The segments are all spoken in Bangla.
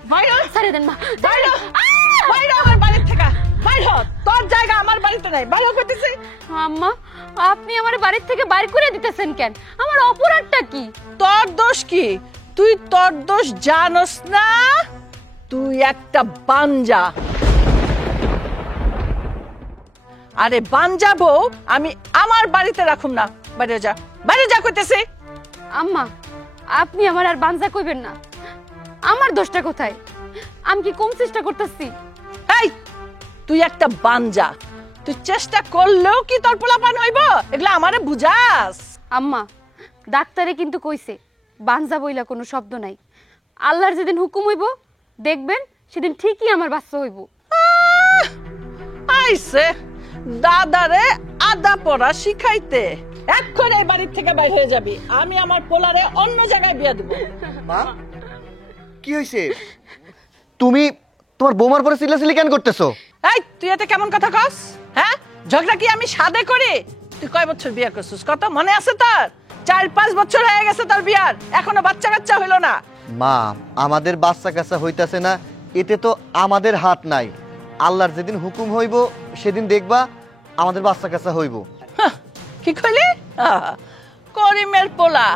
বাইরে ছেড়ে দেন মা, বাইরে বাইরে আমার বাড়ি থেকে বাইরে হ। তোর জায়গা আমার বাড়িতে নাই, বাইরে করতেছি। আম্মা আপনি আমার বাড়ি থেকে বাইর করে দিতেছেন কেন? আমার অপরাধটা কি? তোর দোষ কি? তুই তোর দোষ জানোস না? তুই একটা বাঞ্জা। আরে বাঞ্জা বউ আমি আমার বাড়িতে রাখুম না। বাইরে যা, বাইরে যা কইতেছি। আম্মা আপনি আমার আর বাঞ্জা কইবেন না। আমার দোষটা কোথায়? আমি কি কম চেষ্টা করতেছি? এই তুই একটা বাঞ্জা, তুই চেষ্টা করলেও কি তোর পোলাপান হইব? এগুলা আমারে বুঝাস? আম্মা ডাক্তারে কিন্তু কইছে বাঞ্জা বইলা কোনো শব্দ নাই। আল্লাহর যেদিন হুকুম হইব দেখবেন সেদিন ঠিকই আমার বাচ্চা হইব। আইছে দাদারে আদা পড়া শিখাইতে। এক্ষুনি এই বাড়ি থেকে বাইরে হয়ে যাবি। আমি আমার পোলারে অন্য জায়গায় বিয়ে দেব। মা কি হয়েছে? তুমি তোমার বৌমার পরে চিল্লাচিল্লি কেন করতেছো? এই তুই এতে কেমন কথা কস? হ্যাঁ, ঝগড়া কি আমি সাদে করি? তুই কয় বছর বিয়ে করছিস কত মনে আছে তোর? 4-5 বছর হয়ে গেছে তোর বিয়ার, এখনো বাচ্চা কাচ্চা হইলো না। মা আমাদের বাচ্চা কাচ্চা হইতাছে না, এতে তো আমাদের হাত নাই। আল্লাহর যেদিন হুকুম হইব সেদিন দেখবা আমাদের বাচ্চা কাচ্চা হইব। হাহ, কি কইলি? করিমের পোলা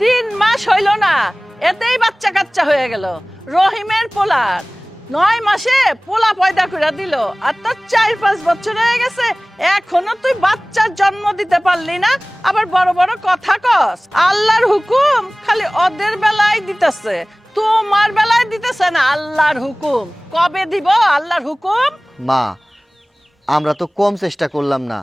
3 মাস হইল না, এতেই বাচ্চা কাচ্চা হয়ে গেল। রহিমের পোলা 9 মাসে পোলা পয়দা করে দিল, আর তোর 4-5 বছর হয়ে গেছে, এখনো তুই বাচ্চার জন্ম দিতে পারলি না। আবার বড় বড় কথা কস। আল্লাহর হুকুম খালি ওদের বেলায় দিতেছে, তোমার বেলায় দিতেছে না। আল্লাহর হুকুম কবে দিব? আল্লাহর হুকুম। মা আমরা তো কম চেষ্টা করলাম না,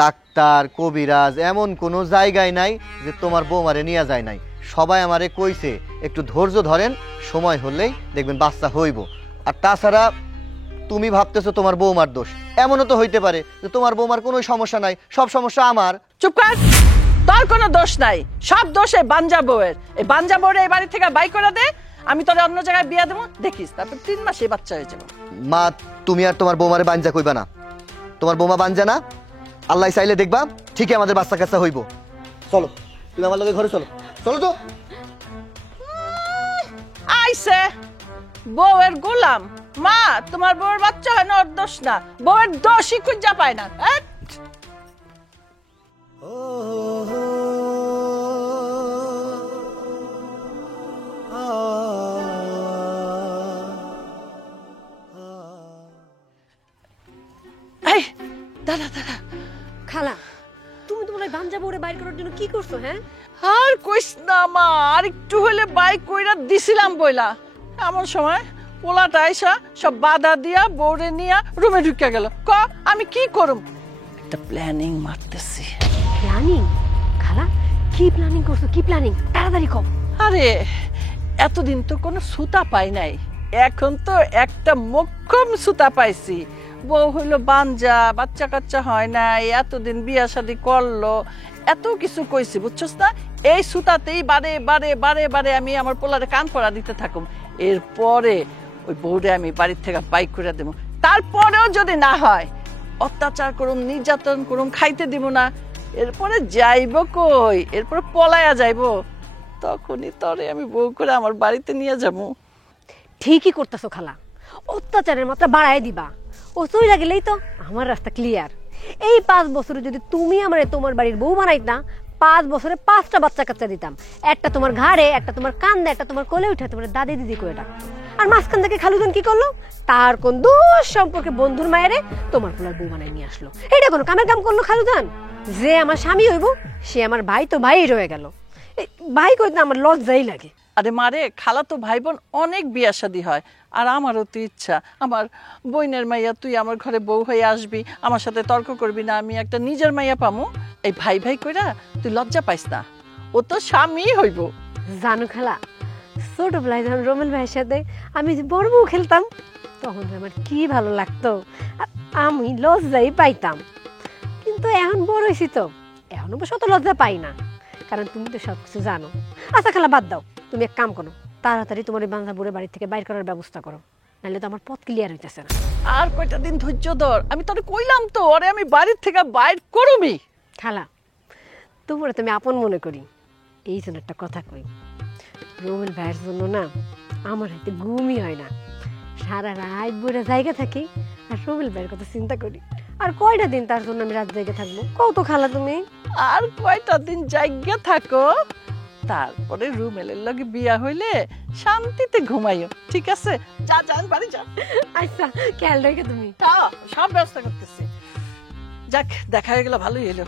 ডাক্তার কবিরাজ এমন কোনো জায়গায় নাই যে তোমার বৌমারে নিয়ে যায় নাই। সবাই আমারে কইছে একটু ধৈর্য ধরেন, সময় হলেই দেখবেন বাচ্চা হইব। আর তাছাড়া তুমি ভাবতেছো তোমার বৌমার দোষ, এমনও তো হইতে পারে যে তোমার বৌমার কোনো সমস্যা নাই, সব সমস্যা আমার। চুপ কর, তোর কোনো দোষ নাই, সব দোষ এই বাঞ্জা বউয়ের। এই বাঞ্জা বউরে এই বাড়ি থেকে বাই করে দে, আমি তোরে অন্য জায়গায় বিয়ে দেবো, দেখিস তারপর 3 মাসে বাচ্চা হয়ে যাবে। মা তুমি আর তোমার বৌমারে বাঞ্জা কইবা না, তোমার বৌমা বাঞ্জা না। আল্লাহ চাইলে দেখবা ঠিকই আমাদের বাচ্চা কাচ্চা হইব। চলো তুমি আমার লগে ঘরে চলো, চলো তো। আইছে বউয়ের গোলাম। মা তোমার বউয়ের বাচ্চা হয় না, ওর দোষ না, বউয়ের দোষই খুঁজা পায় না। এই দাঁড়া দাঁড়া, খালা তুমি তোমার বাঞ্জা বউরে বাইর করার জন্য কি করছো? হ্যাঁ আর কইস না মা, আর একটু হলে বাইক কইরা দিছিলাম বইলা, এমন সময় পোলাটা আইসা সব বাধা দিয়া বউরে নিয়া রুমে ঢুকে গেল। ক আমি কি করুম? একটা প্ল্যানিং মারতেছি। প্ল্যানিং? খালা কি প্ল্যানিং করছো? কি প্ল্যানিং? তাড়াতাড়ি কও। আরে এতদিন তো কোনো সুতা পাই নাই, এখন তো একটা মোক্ষম সুতা পাইছি। বউ হইলো বাঞ্জা, বাচ্চা কাচ্চা হয় নাই, এতদিন বিয়া শাদী করলো, এত কিছু কইছি বুঝছস না। এই সুতাতেই বারে বারে বারে বারে আমি আমার পোলারে কান পড়া দিতে থাকুম। এরপরে ওই বউরে আমি বাড়ির থেকে বাইক করে দেবো। তারপরেও যদি না হয়, অত্যাচার করুম, নির্যাতন করুম, খাইতে দিব না। এরপরে যাইব কই? এরপরে পলায়া যাইব। তখনই তরে আমি বউ করে আমার বাড়িতে নিয়ে যাবো। ঠিকই করতেছো খালা, অত্যাচারের মাত্রা বাড়ায় দিবা। ও চইলা গেলেই তো আমার রাস্তা ক্লিয়ার। এই 5 বছরে যদি তুমি আমারে তোমার বাড়ির বউ বানাইত না, 5 বছরে 5টা বাচ্চা কাচ্চা দিতাম। একটা তোমার ঘাড়ে, একটা তোমার কান্দে, একটা তোমার কোলে উঠে তোমার দাদি দিদি করে ডাকতো। আর মাঝখান থেকে খালুজন কি করলো? তার কোন দূর সম্পর্কে বন্ধুর মায়েরে তোমার পোলার বউ বানাই নিয়ে আসলো। এটা কোনো কামের কাম করলো খালুজান? যে আমার স্বামী হইব সে আমার ভাই তো ভাই রয়ে গেল। ভাই কইতে আমার লজ্জাই লাগে। আরে মারে, খালাতো ভাই বোন অনেক বিয়া শাদী হয়, আর আমারও তো ইচ্ছা আমার বোনের মাইয়া তুই আমার ঘরে বউ হয়ে আসবি, আমার সাথে তর্ক করবি না, আমি একটা নিজের মাইয়া পামু। এই ভাই ভাই কইরা তুই লজ্জা পাইস না, ও তো স্বামী হইব। জানো খালা, ছোটবেলায় যখন রোমেল ভাইয়ের সাথে আমি যে বড় বউ খেলতাম, তখন যে আমার কি ভালো লাগতো, আর আমি লজ্জাই পাইতাম। কিন্তু এখন বড় হয়েছি তো, এখন অবশ্য অত লজ্জা পাই না, কারণ তুমি তো সবকিছু জানো। আচ্ছা খালা বাদ দাও, তুমি এক কাম করো, তাড়াতাড়ি তোমার এই বাঞ্জা বুড়ে বাড়ি থেকে বাইর করার ব্যবস্থা করো, নাহলে তো আমার পথ ক্লিয়ার হইতেছে না। আর কয়টা দিন ধৈর্য ধর, আমি তোরে কইলাম তো ওরে আমি বাড়ির থেকে বাইর করুমি। খালা তোমারে তুমি আপন মনে করি, এই জন্য একটা কথা কই, রোমেল ভাইয়ের জন্য না আমার হাতে ঘুমই হয় না, সারা রাত বইরা জায়গা থাকি আর সোহেল ভাইয়ের কথা চিন্তা করি। আর কয়টা দিন তার জন্য আমি রাত জায়গা থাকবো কত খালা তুমি? আর কয়টা দিন জায়গা থাকো, তারপরে রুমেলের লগে বিয়া হইলে শান্তিতে ঘুমাইও, ঠিক আছে? যা যান বাড়ি যা। আচ্ছা, খেয়াল রেখে তুমি। হ্যাঁ, সব ব্যবস্থা করতেছি। যাক, দেখা হয়ে গেল, ভালোই এলো।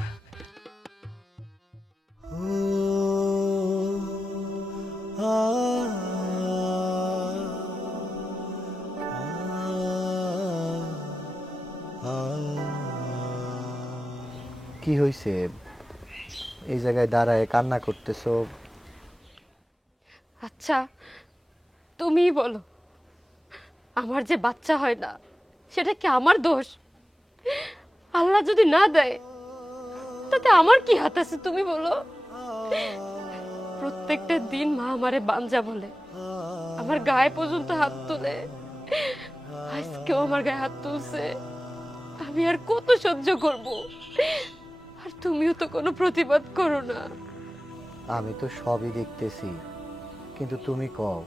কি হয়েছে? এই জায়গায় দাঁড়ায় কান্না করতেছো? আচ্ছা তুমিই বলো, আমার যে বাচ্চা হয় না সেটা কি আমার দোষ? আল্লাহ যদি না দেয় তাতে আমার কি হাত আছে তুমি বলো? প্রত্যেকটা দিন মা আমারে বাঞ্জা বলে, আমার গায়ে পর্যন্ত হাত তোলে। আজকেও আমার গায়ে হাত তুলছে। আমি আর কত সহ্য করব? আর তুমিও তো কোনো প্রতিবাদ করো না। আমি তো সবই দেখতেছি, কিন্তু তুমি কও,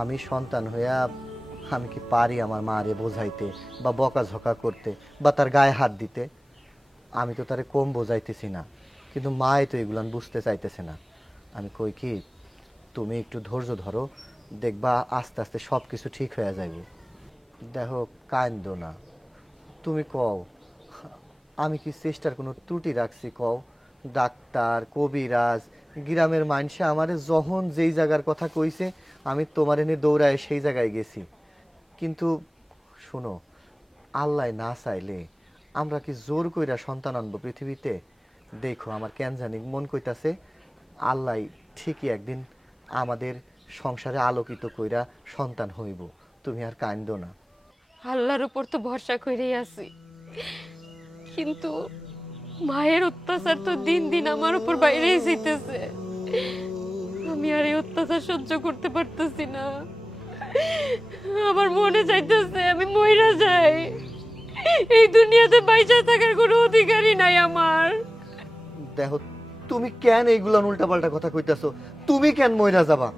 আমি সন্তান হইয়া আমি কি পারি আমার মারে বোঝাইতে বা বকাঝকা করতে বা তার গায়ে হাত দিতে? আমি তো তারে কম বোঝাইতেছি না, কিন্তু মাই তো এগুলান বুঝতে চাইতেছে না। আমি কই কি, তুমি একটু ধৈর্য ধরো, দেখবা আস্তে আস্তে সব কিছু ঠিক হয়ে যাবে। দেখো, কান্দো না। তুমি কও, আমি কি চেষ্টার কোনো ত্রুটি রাখছি? কও, ডাক্তার, কবিরাজ, গ্রামের মানুষে আমারে যখন যেই জায়গার কথা কইছে আমি তোমার এনে দৌড়ায় সেই জায়গায় গেছি। কিন্তু শোনো, আল্লাহ না চাইলে আমরা কি জোর কইরা সন্তান আনবো পৃথিবীতে? দেখো, আমার কেন জানি মন কইতাছে আল্লাহ ঠিকই একদিন আমাদের সংসারে আলোকিত কইরা সন্তান হইব। তুমি আর কান্দো না। আল্লাহর উপর তো ভরসা করেই আছি, কিন্তু মায়ের অত্যাচার তো দিন দিন আমার উপর বাইরেই যাইতেছে। আমি আর এই অত্যাচার সহ্য করতে পারতেছি না। আমার মনে চাইতেছে আমি মইরা যাই। এই দুনিয়াতে বাইচা থাকার কোনো অধিকারই নাই আমার। দেখো, তুমি কেন এইগুলা উল্টাপাল্টা কথা কইতাছো? তুমি কেন মইরা যাবা?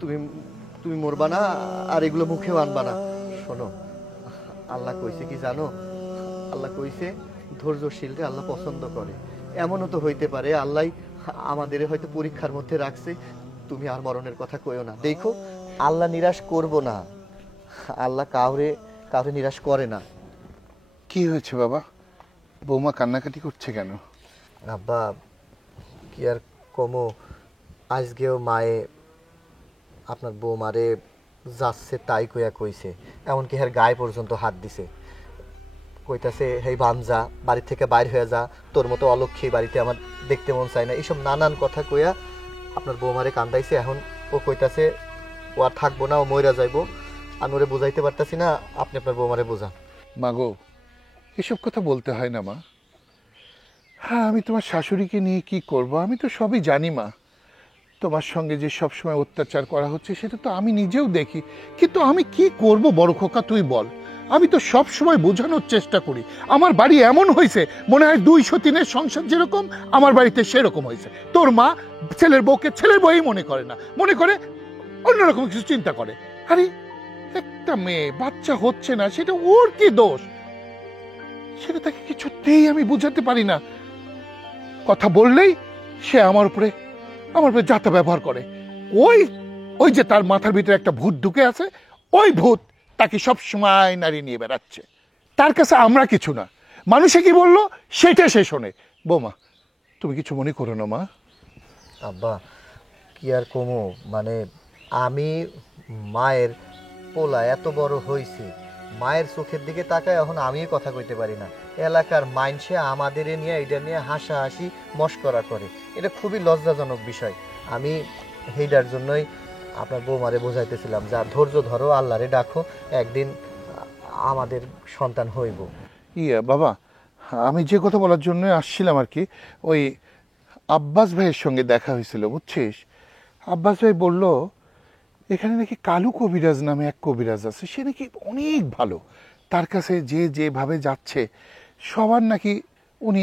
তুমি তুমি মরবা না, আর এগুলো মুখেও আনবা না। শোনো, আল্লাহ কইছে কি জানো? আল্লাহ কইছে ধৈর্যশীলরে আল্লাহ পছন্দ করে। এমনও তো হইতে পারে আল্লাহ আমাদের হয়তো পরীক্ষার মধ্যে রাখছে। তুমি আর মরণের কথা কইও না। দেখো, আল্লাহ নিরাশ করব না। আল্লাহ কাউরে কাউরে নিরাশ করে না। কি হয়েছে বাবা? বৌমা কান্নাকাটি করছে কেন? আব্বা, কি আর কমো, আজকেও মায়ে আপনার বৌমারে যাচ্ছে তাই কইয়া কইছে, এমনকি হের গায়ে পর্যন্ত হাত দিছে। কইতাছে, হেই বাঞ্জা, বাড়ি থেকে বাইর হয়ে যা, তোর মতো অলক্ষী বাড়িতে আমার দেখতে মন চায় না, এইসব নানান কথা কইয়া আপনার বৌমারে কান্দাইছে। এখন ও কইতাছে ও আর থাকবো না, ও মইরা যাইবো। আমি ওরে বুঝাইতে পারতাছি না, আপনি আপনার বৌমারে বোঝান। মা গো, এসব কথা বলতে হয় না মা। হ্যাঁ, আমি তোমার শাশুড়িকে নিয়ে কি করব? আমি তো সবই জানি মা। তোমার সঙ্গে যে সব সময় অত্যাচার করা হচ্ছে সেটা তো আমি নিজেও দেখি, কিন্তু আমি কি করব বড় খোকা তুই বল? আমি তো সব সময় বোঝানোর চেষ্টা করি। আমার বাড়ি এমন হয়েছে, মনে হয় 203-এর সংসার যেরকম আমার বাড়িতে সেরকম হয়েছে। তোর মা ছেলের বউকে ছেলের বউই মনে করে না, মনে করে অন্যরকম কিছু চিন্তা করে। আরে একটা মেয়ে বাচ্চা হচ্ছে না, সেটা ওর কি দোষ? সেটা তাকে কিছুতেই আমি বুঝাতে পারি না। কথা বললেই সে আমার উপরে যাতা ব্যবহার করে। ওই ওই যে তার মাথার ভিতরে একটা ভূত ঢুকে আছে, ওই ভূত তাকে সব সময় নারী নিয়ে বেড়াচ্ছে। তার কাছে আমরা কিছু না, মানুষে কি বললো সেটা সে শোনে। বৌমা, তুমি কিছু মনে করো না মা। আব্বা, কি আর কমো, মানে আমি মায়ের পোলা এত বড় হইছি, মায়ের চোখের দিকে তাকায় এখন আমিও কথা কইতে পারি না। এলাকার মাইনসে আমাদের নিয়ে এটা নিয়ে হাসাহাসি মস্করা করে, এটা খুবই লজ্জাজনক বিষয়। আমি সেইটার জন্যই আপনার বৌমারে বোঝাইতেছিলাম, যা ধৈর্য ধরো, আল্লাহরে ডাকো, একদিন আমাদের সন্তান হইব। ইয়া বাবা, আমি যে কথা বলার জন্য আসছিলাম আর কি, ওই আব্বাস ভাইয়ের সঙ্গে দেখা হয়েছিল বুঝছিস। আব্বাস ভাই বলল এখানে নাকি কালু কবিরাজ নামে এক কবিরাজ আছে, সে নাকি অনেক ভালো। তার কাছে যে যেভাবে যাচ্ছে সবার নাকি উনি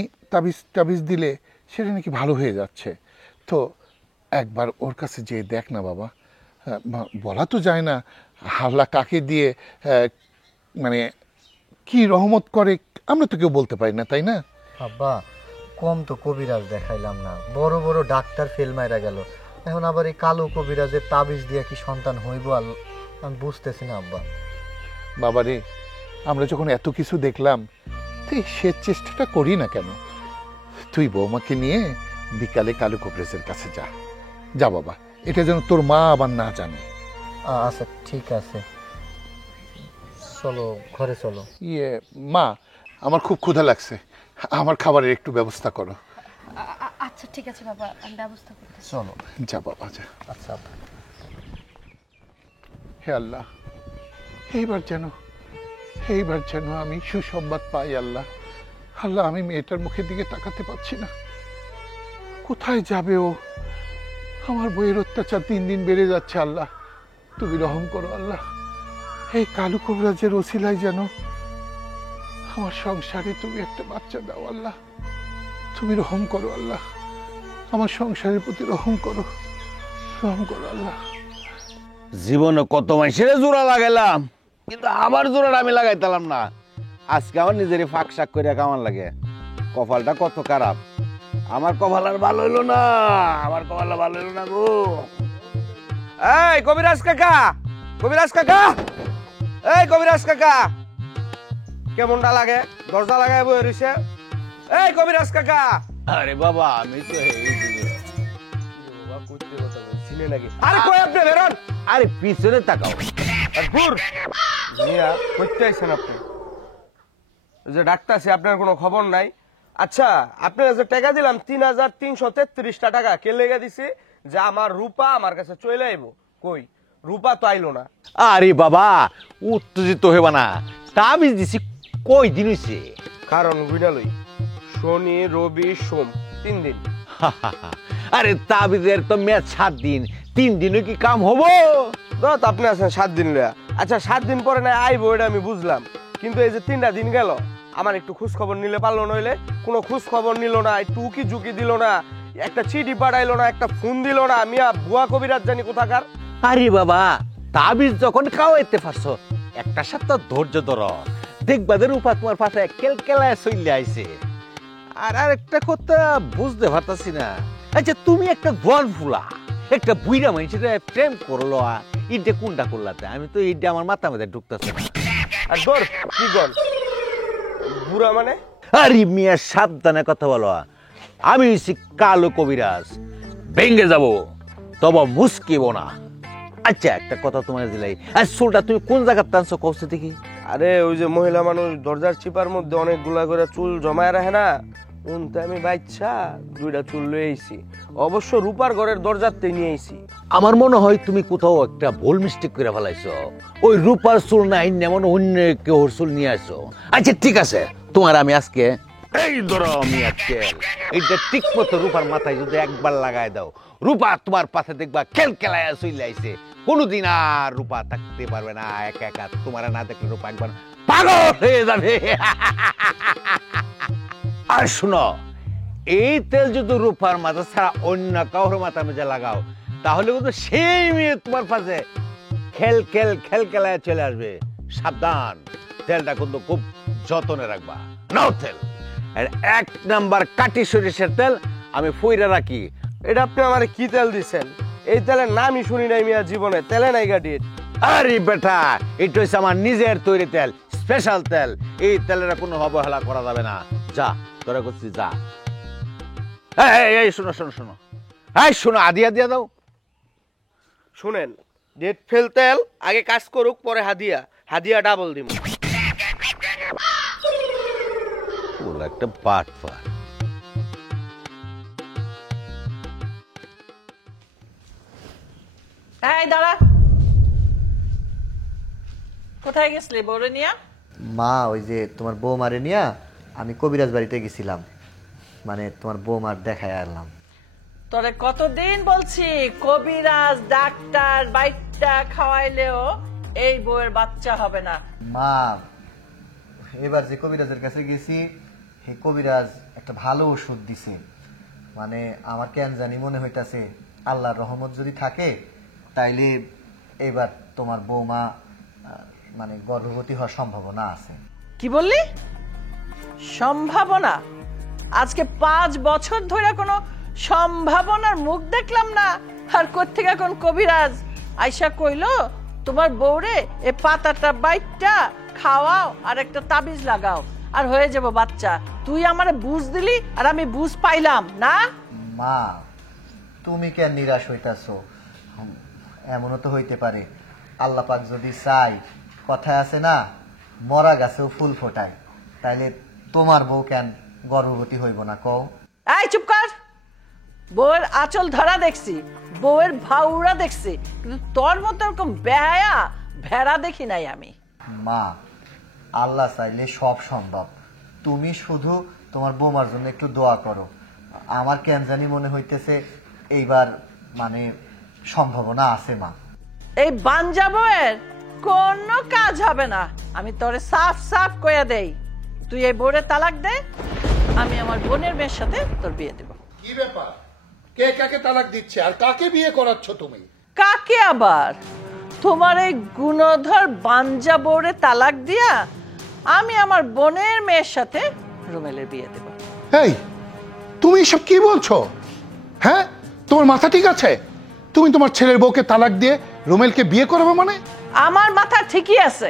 তাবিজ দিলে সেটা নাকি ভালো হয়ে যাচ্ছে। তো একবার ওর কাছে যেয়ে দেখ না বাবা। বলা তো যায় না আল্লাহ কাকে দিয়ে মানে কি রহমত করে আমরা তো কেউ বলতে পারি না, তাই না? আব্বা কম তো কবিরাজ দেখাইলাম না, বড় বড় ডাক্তার ফেল মাইরা গেল, এখন আবার এই কালো কবিরাজের তাবিজ দিয়ে কি সন্তান হইব আমি বুঝতেছি না আব্বা। বাবারে, আমরা যখন এত কিছু দেখলাম তুই সে চেষ্টাটা করি না কেন? তুই বৌমাকে নিয়ে বিকালে কালো কবিরাজের কাছে যা, যা বাবা, এটা যেন তোর মা আবার না জানে। আচ্ছা ঠিক আছে, চলো ঘরে চলো। মা, আমার খুব ক্ষুধা লাগছে, আমার খাবারের একটু ব্যবস্থা করো। আচ্ছা ঠিক আছে বাবা, আমি ব্যবস্থা করতেছি। চলো। যা বাবা যা। আচ্ছা। হে আল্লাহ, এইবার যেন আমি সুসংবাদ পাই। আল্লাহ, আমি মেয়েটার মুখের দিকে তাকাতে পারছি না। কোথায় যাবে ও? আমার বইয়ের অত্যাচার দিন দিন বেড়ে যাচ্ছে। আল্লাহ, তুমি রহম করো। আল্লাহ, এই কালু কবিরাজের ওসিলায় যেন আমার সংসারে তুমি একটা বাচ্চা দাও। আল্লাহ, তুমি রহম করো। আল্লাহ, আমার সংসারের প্রতি রহম করো, আল্লাহ। জীবনে কত মানুষের জোড়া লাগাইলাম, কিন্তু আমার জোড়াটা আমি লাগাইতাম না। আজকে আমার নিজেরই ফাঁক শাক করে কেমন লাগে। কপালটা কত খারাপ, আমার কপাল আর ভালো হইলো না, আমার কপাল ভালো হইলো না গো। এই কবিরাজ কাকা, কবিরাজ কাকা, এই কবিরাজ কাকা, কেমনটা লাগে? দরজা লাগাই বই রইছে। এই কবিরাজ কাকা। আরে বাবা, আমি তো নাকি? আরে কই আপনি বেরোন, আরে পিছনে তাকাও। দূর মিয়া, কইতে আইছেন আপনি? যে ডাক্তারছি, আপনার কোনো খবর নাই? আচ্ছা, আপনার যে টাকা দিলাম ৩,৩৩৩ টাকা কে লেগে দিছে? যে আমার রূপা আমার কাছে চলে আইব। কই রূপা তো আইলো না। আরে বাবা, উত্তেজিত হইবা না, তাবিজ দিছি কই দিন হইছে? কারণ বুঝালই, শনি রবি সোম ৩ দিন। আরে তাবিজের তো মেয়াদ ৭ দিন, ৩ দিনে কি কাম হবো? ধরো আপনি আছেন ৭ দিন লয়া। আচ্ছা ৭ দিন পরে না আইবো, এটা আমি বুঝলাম, কিন্তু এই যে ৩টা দিন গেল, আমার একটু খোঁজ খবর নিলে পারলো, নইলে কোনো খোঁজ খবর নিল না, একটু উকি ঝুঁকি দিল না, একটা চিঠি পাঠাইলো না, একটা ফোন দিল না। মিয়া ভুয়া কবিরাজ জানি কোথাকার। আরে বাবা, তাবিজ যখন খাওয়াইতে পারছো, একটা সপ্তাহ ধৈর্য ধরো, দেখবা যে রূপা তোমার পাশে কেলকেলায় চলে আইছে। আর আরেকটা কথা বুঝতে পারতাছি না, আচ্ছা তুমি একটা জোয়ান ফুলা, একটা বুইরা মানুষের প্রেম করলো, ইডে কোনটা করলাতে? আমি তো ইডে আমার মাথা মধ্যে ঢুকতেছে না। আর ধর কি কর বুড়া মানে? আরে মিয়া, সাবধানে কথা বলো, আমি হইছি কালো কবিরাজ, ভেঙ্গে যাব তবে মুসকিব না। আচ্ছা একটা কথা তোমার দিলাই, আর চুলটা তুমি কোন জায়গায় টানছো কষ্ট দেখি? আরে ওই যে মহিলা মানুষ দরজার চিপার মধ্যে অনেকগুলা করে চুল জমায় রাখে না, উনতে আমি বাচ্চা 2টা চুল লয়ে আইছি। অবশ্য রূপার ঘরের দরজাতে নিয়ে আইছি। আমার মনে হয় তুমি কোথাও একটা ভুল মিস্টেক করে ফেলাইছো, ওই রূপার চুল নাই, এমন অন্য কেউ চুল নিয়ে আসছো। আচ্ছা ঠিক আছে, তোমার আমি আজকে এই ধরো মিয়া তেল, এইটা ঠিক মতো রূপার মাথায় যদি একবার লাগাই দাও, রূপা তোমার পাশে দেখবা খেলকেলায় চলে আইছে। কোনোদিন আর রূপা থাকতে পারবে না একা একা, তোমার না দেখলে রূপা একবার পাগল হয়ে যাবে। আর শুনো, এই তেল যদি রূপার মাথা ছাড়া অন্য কাউর মাথার মধ্যে লাগাও, তাহলে কিন্তু সেই মেয়ে তোমার পাশে খেলকেলায় চলে আসবে। সাবধান, তেলটা কিন্তু খুব যত্নে রাখবা। নাও তেল, 1 নাম্বার কাটি সরিষার তেল আমি ফইরা রাখি। এটা আপনি আমার কি তেল দিচ্ছেন? এই তেলের নামই শুনি নাই মিয়া জীবনে, তেলে নাই গাড়ির। আরে বেটা, এটা হচ্ছে আমার নিজের তৈরি তেল, স্পেশাল তেল। এই তেলের কোনো অবহেলা করা যাবে না। যা, তোরা করছি যা। এই শোনো শোনো শোনো, এই শোনো, হাদিয়া দিয়া দাও। শুনেন, ডেট ফেল তেল আগে কাজ করুক, পরে হাদিয়া, হাদিয়া ডাবল দিব। ওলা একটা পাট পাট। এই দাঁড়া, কোথায় গেছিলি বউরে নিয়া? মা, ওই যে তোমার বৌমারে নিয়া আমি কবিরাজ বাড়িতে গেছিলাম, মানে তোমার বৌমার দেখায় আনলাম। তোরে কতদিন বলছি, কবিরাজ ডাক্তার বাইটটা খাওয়াইলেও এই বউয়ের বাচ্চা হবে না। মা, এবার যে কবিরাজের কাছে গেছি, সেই কবিরাজ একটা ভালো ওষুধ দিছে, মানে আমার কেন জানি মনে হইতাছে আল্লাহর রহমত যদি থাকে তাইলে এইবার তোমার বৌমা মানে গর্ভবতী হওয়ার সম্ভাবনা আছে। কি বললি? সম্ভাবনা? আজকে 5 বছর ধরে কোনো সম্ভাবনার মুখ দেখলাম না, আর কোত্থেকে এখন কবিরাজ আয়সা কইলো তোমার বউরে এ পাতাটা বাইটটা খাওয়াও আর একটা তাবিজ লাগাও আর হয়ে যাব বাচ্চা। তুই আমারে বুঝ দিলি আর আমি বুঝ পাইলাম না। মা তুমি কেন নিরাশ হইতাছো? এমনও তো হইতে পারে আল্লাহ পাক যদি চাই, কথায় আছে না মরা গাছেও ফুল ফোটায়, তাইলে তোমার বউ কেন গর্ভবতী হইব না কও? এই চুপ কর। বউয়ের আঁচল ধরা দেখছি, বউয়ের ভাউরা দেখছি, কিন্তু তোর মতো এরকম বেহায়া ভেড়া দেখি নাই আমি। মা আল্লাহ চাইলে সব সম্ভব, তুমি শুধু তোমার বৌমার জন্য একটু দোয়া করো। আমার কেন জানি মনে হইতেছে এইবার মানে সম্ভাবনা আছে মা। এই বাঞ্জা বউয়ের কোনো কাজ হবে না, আমি তোরে সাফ সাফ কইয়া দেই। তুই এই বউরে তালাক দে, আমি আমার বোনের মেয়ের সাথে তোর বিয়ে দেব। কি ব্যাপার? কে কাকে তালাক দিচ্ছে আর কাকে বিয়ে করাচ্ছ তুমি? কাকে আবার? তোমার এই গুণধর বাঞ্জা বউরে তালাক দিয়া আমি আমার বোনের মেয়ের সাথে রুমেলের বিয়ে দেব। এই তুমি এসব কি বলছো? হ্যাঁ তোমার মাথা ঠিক আছে? তুমি তোমার ছেলের বউকে তালাক দিয়ে রুমেলকে বিয়ে করাবে মানে? আমার মাথা ঠিকই আছে।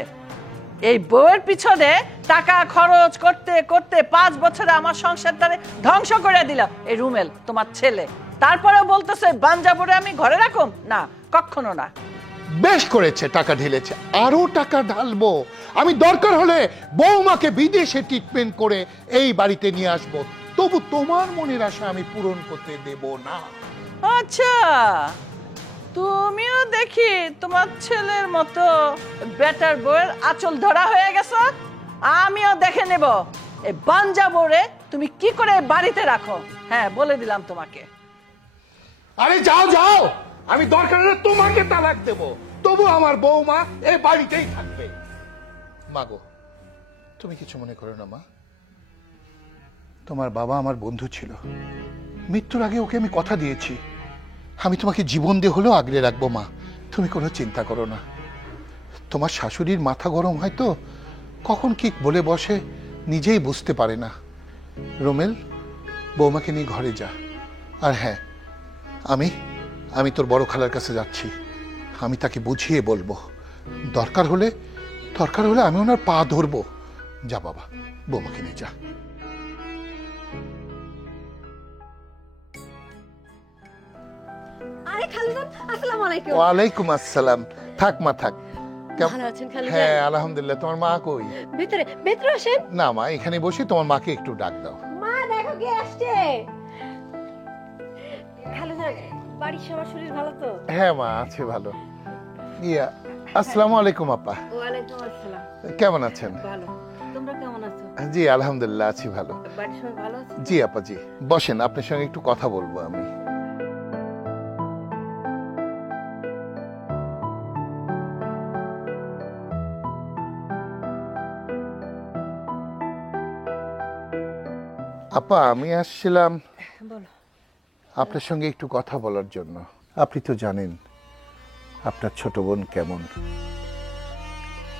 এই বউয়ের পিছনে টাকা খরচ করতে করতে 5 বছরে আমার সংসারটারে ধ্বংস করে দিলাম এই রুমেল তোমার ছেলে। তারপরেও বলতেছে বাঞ্জাবরে আমি ঘরে রাখুম না, কখনো না। বেশ করেছে, টাকা ঢেলেছে, আরো টাকা ঢালবো। আমি দরকার হলে বৌমাকে বিদেশে ট্রিটমেন্ট করে এই বাড়িতে নিয়ে আসবো, তবু তোমার মনের আশা আমি পূরণ করতে দেব না। আচ্ছা, তুমিও দেখি তোমার ছেলের মতো বেটার বউয়ের আঁচল ধরা হয়ে গেছো। আমিও দেখে নেব এই বাঞ্জা বউরে তুমি কি করে বাড়িতে রাখো। হ্যাঁ বলে দিলাম তোমাকে। আরে যাও যাও, আমি দরকার হলে তোমাকে তালাক দেব, তবু আমার বৌমা এই বাড়িতেই থাকবে। মাগো তুমি কিছু মনে করো না মা, তোমার বাবা আমার বন্ধু ছিল, মৃত্যুর আগে ওকে আমি কথা দিয়েছি আমি তোমাকে জীবন দিয়ে হলেও আগলে রাখবো। মা তুমি কোনো চিন্তা করো না। তোমার শাশুড়ির মাথা গরম হয় তো, কখন কি বলে বসে নিজেই বুঝতে পারে না। রোমেল বৌমাকে নিয়ে ঘরে যা। আর হ্যাঁ আমি তোর বড় খালার কাছে যাচ্ছি, আমি তাকে বুঝিয়ে বলবো, দরকার হলে আমি ওনার পা ধরবো। যা বাবা, বৌমাকে নিয়ে যা। আরে খালুজান, আসসালামু আলাইকুম। ওয়ালাইকুম আসসালাম। থাক মা থাক। ভালো আছেন খালুজান? হ্যাঁ আলহামদুলিল্লাহ। তোমার মা কই? ভিতরে ভিতরে আসেন। না মা, এখানে বসে তোমার মাকে একটু ডাক দাও। মা দেখো কে আসছে। খালুজান বাড়ির সবার শরীর ভালো তো? হ্যাঁ মা আছে ভালো। আসসালামু আলাইকুম আপা। ওয়ালাইকুম আসসালাম। কেমন আছেন? ভালো, তোমরা কেমন আছো? জি আলহামদুলিল্লাহ আছি ভালো। বাড়ির সবাই ভালো আছে? জি আপা জি, বসেন, আপনার সঙ্গে একটু কথা বলবো আমি। আপা আমি আসছিলাম আপনার সঙ্গে একটু কথা বলার জন্য। আপনি তো জানেন আপনার ছোট বোন কেমন।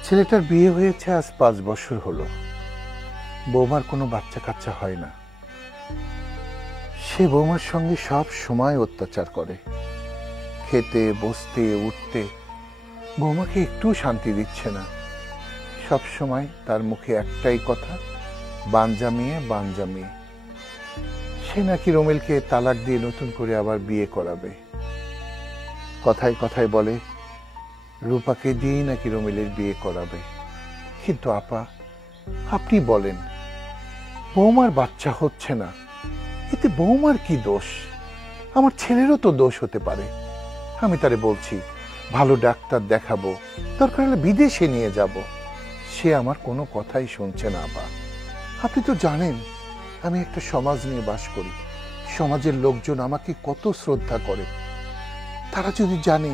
ছেলেটার বিয়ে হয়েছে আজ 5 বছর হলো, বৌমার কোনো বাচ্চা কাচ্চা হয় না। সে বৌমার সঙ্গে সব সময় অত্যাচার করে, খেতে বসতে উঠতে বৌমাকে একটু শান্তি দিচ্ছে না। সব সময় তার মুখে একটাই কথা, বাঞ্জা মেয়ে বাঞ্জা মেয়ে। সে নাকি রোমেলকে তালাক দিয়ে নতুন করে আবার বিয়ে করাবে। কথায় কথায় বলে রূপাকে দিয়ে নাকি রোমেলের বিয়ে করাবে। কিন্তু আপা আপনি বলেন, বৌমার বাচ্চা হচ্ছে না, এতে বৌমার কি দোষ? আমার ছেলেরও তো দোষ হতে পারে। আমি তারে বলছি ভালো ডাক্তার দেখাবো, দরকার হলে বিদেশে নিয়ে যাব। সে আমার কোনো কথাই শুনছে না। আপা আপনি তো জানেন আমি একটা সমাজ নিয়ে বাস করি, সমাজের লোকজন আমাকে কত শ্রদ্ধা করে। তারা যদি জানে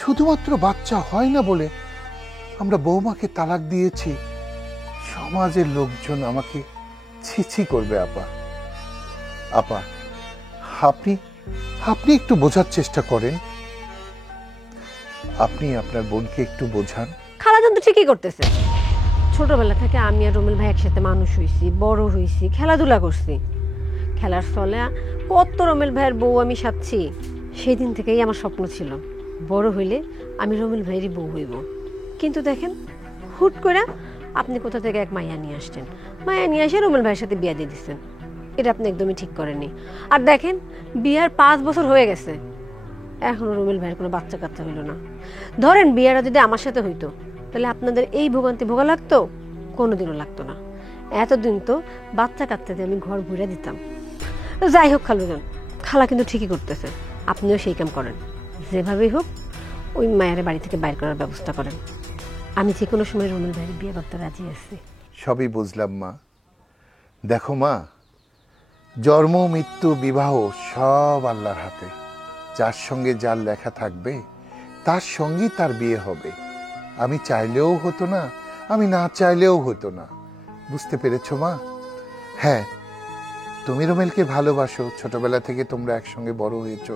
শুধুমাত্র বাচ্চা হয় না বলে আমরা বৌমাকে তালাক দিয়েছি, সমাজের লোকজন আমাকে ছিছি করবে। আপা আপা আপনি একটু বোঝার চেষ্টা করেন। আপনি আপনার বোনকে একটু বোঝান। খালাজান তো ঠিকই করতেছে। ছোটবেলা থেকে আমি আর রুমেল ভাই একসাথে মানুষ হয়েছি, বড় হয়েছি, খেলাধুলা করছি। খেলার ফলে কত রুমেল ভাইয়ের বউ আমি সাচ্ছি। সেই দিন থেকেই আমার স্বপ্ন ছিল বড় হইলে আমি রুমেল ভাইয়েরই বউ হইব। কিন্তু দেখেন, হুট করে আপনি কোথা থেকে এক মাইয়া নিয়ে আসছেন, মাইয়া নিয়ে এসে রুমেল ভাইয়ের সাথে বিয়া দিয়ে দিচ্ছেন। এটা আপনি একদমই ঠিক করেননি। আর দেখেন, বিয়ার 5 বছর হয়ে গেছে, এখনো রুমেল ভাইয়ের কোনো বাচ্চা কাচ্চা হইল না। ধরেন বিয়াটা যদি আমার সাথে হইতো, তাহলে আপনাদের এই ভোগান্তি ভোগা লাগতো? কোনোদিনও লাগতো না। এতদিন তো বাচ্চা কাচ্চা দিয়ে আমি ঘর ঘুরে দিতাম। যাই হোক খালুজান, খালা কিন্তু ঠিকই করতেছে। আপনিও সেই কাম করেন, যেভাবেই হোক ওই মায়ের বাড়ি থেকে বাইর করার ব্যবস্থা করেন। আমি যে কোনো সময় রুমেল ভাইয়ের বিয়ে করতে রাজি আছি। সবই বুঝলাম মা। দেখো মা, জন্ম মৃত্যু বিবাহ সব আল্লাহর হাতে। যার সঙ্গে যার লেখা থাকবে তার সঙ্গেই তার বিয়ে হবে। আমি চাইলেও হতো না, আমি না চাইলেও হতো না। বুঝতে পেরেছো মা? হ্যাঁ, তুমি রুমেলকে ভালোবাসো, ছোটবেলা থেকে তোমরা একসঙ্গে বড় হয়েছো।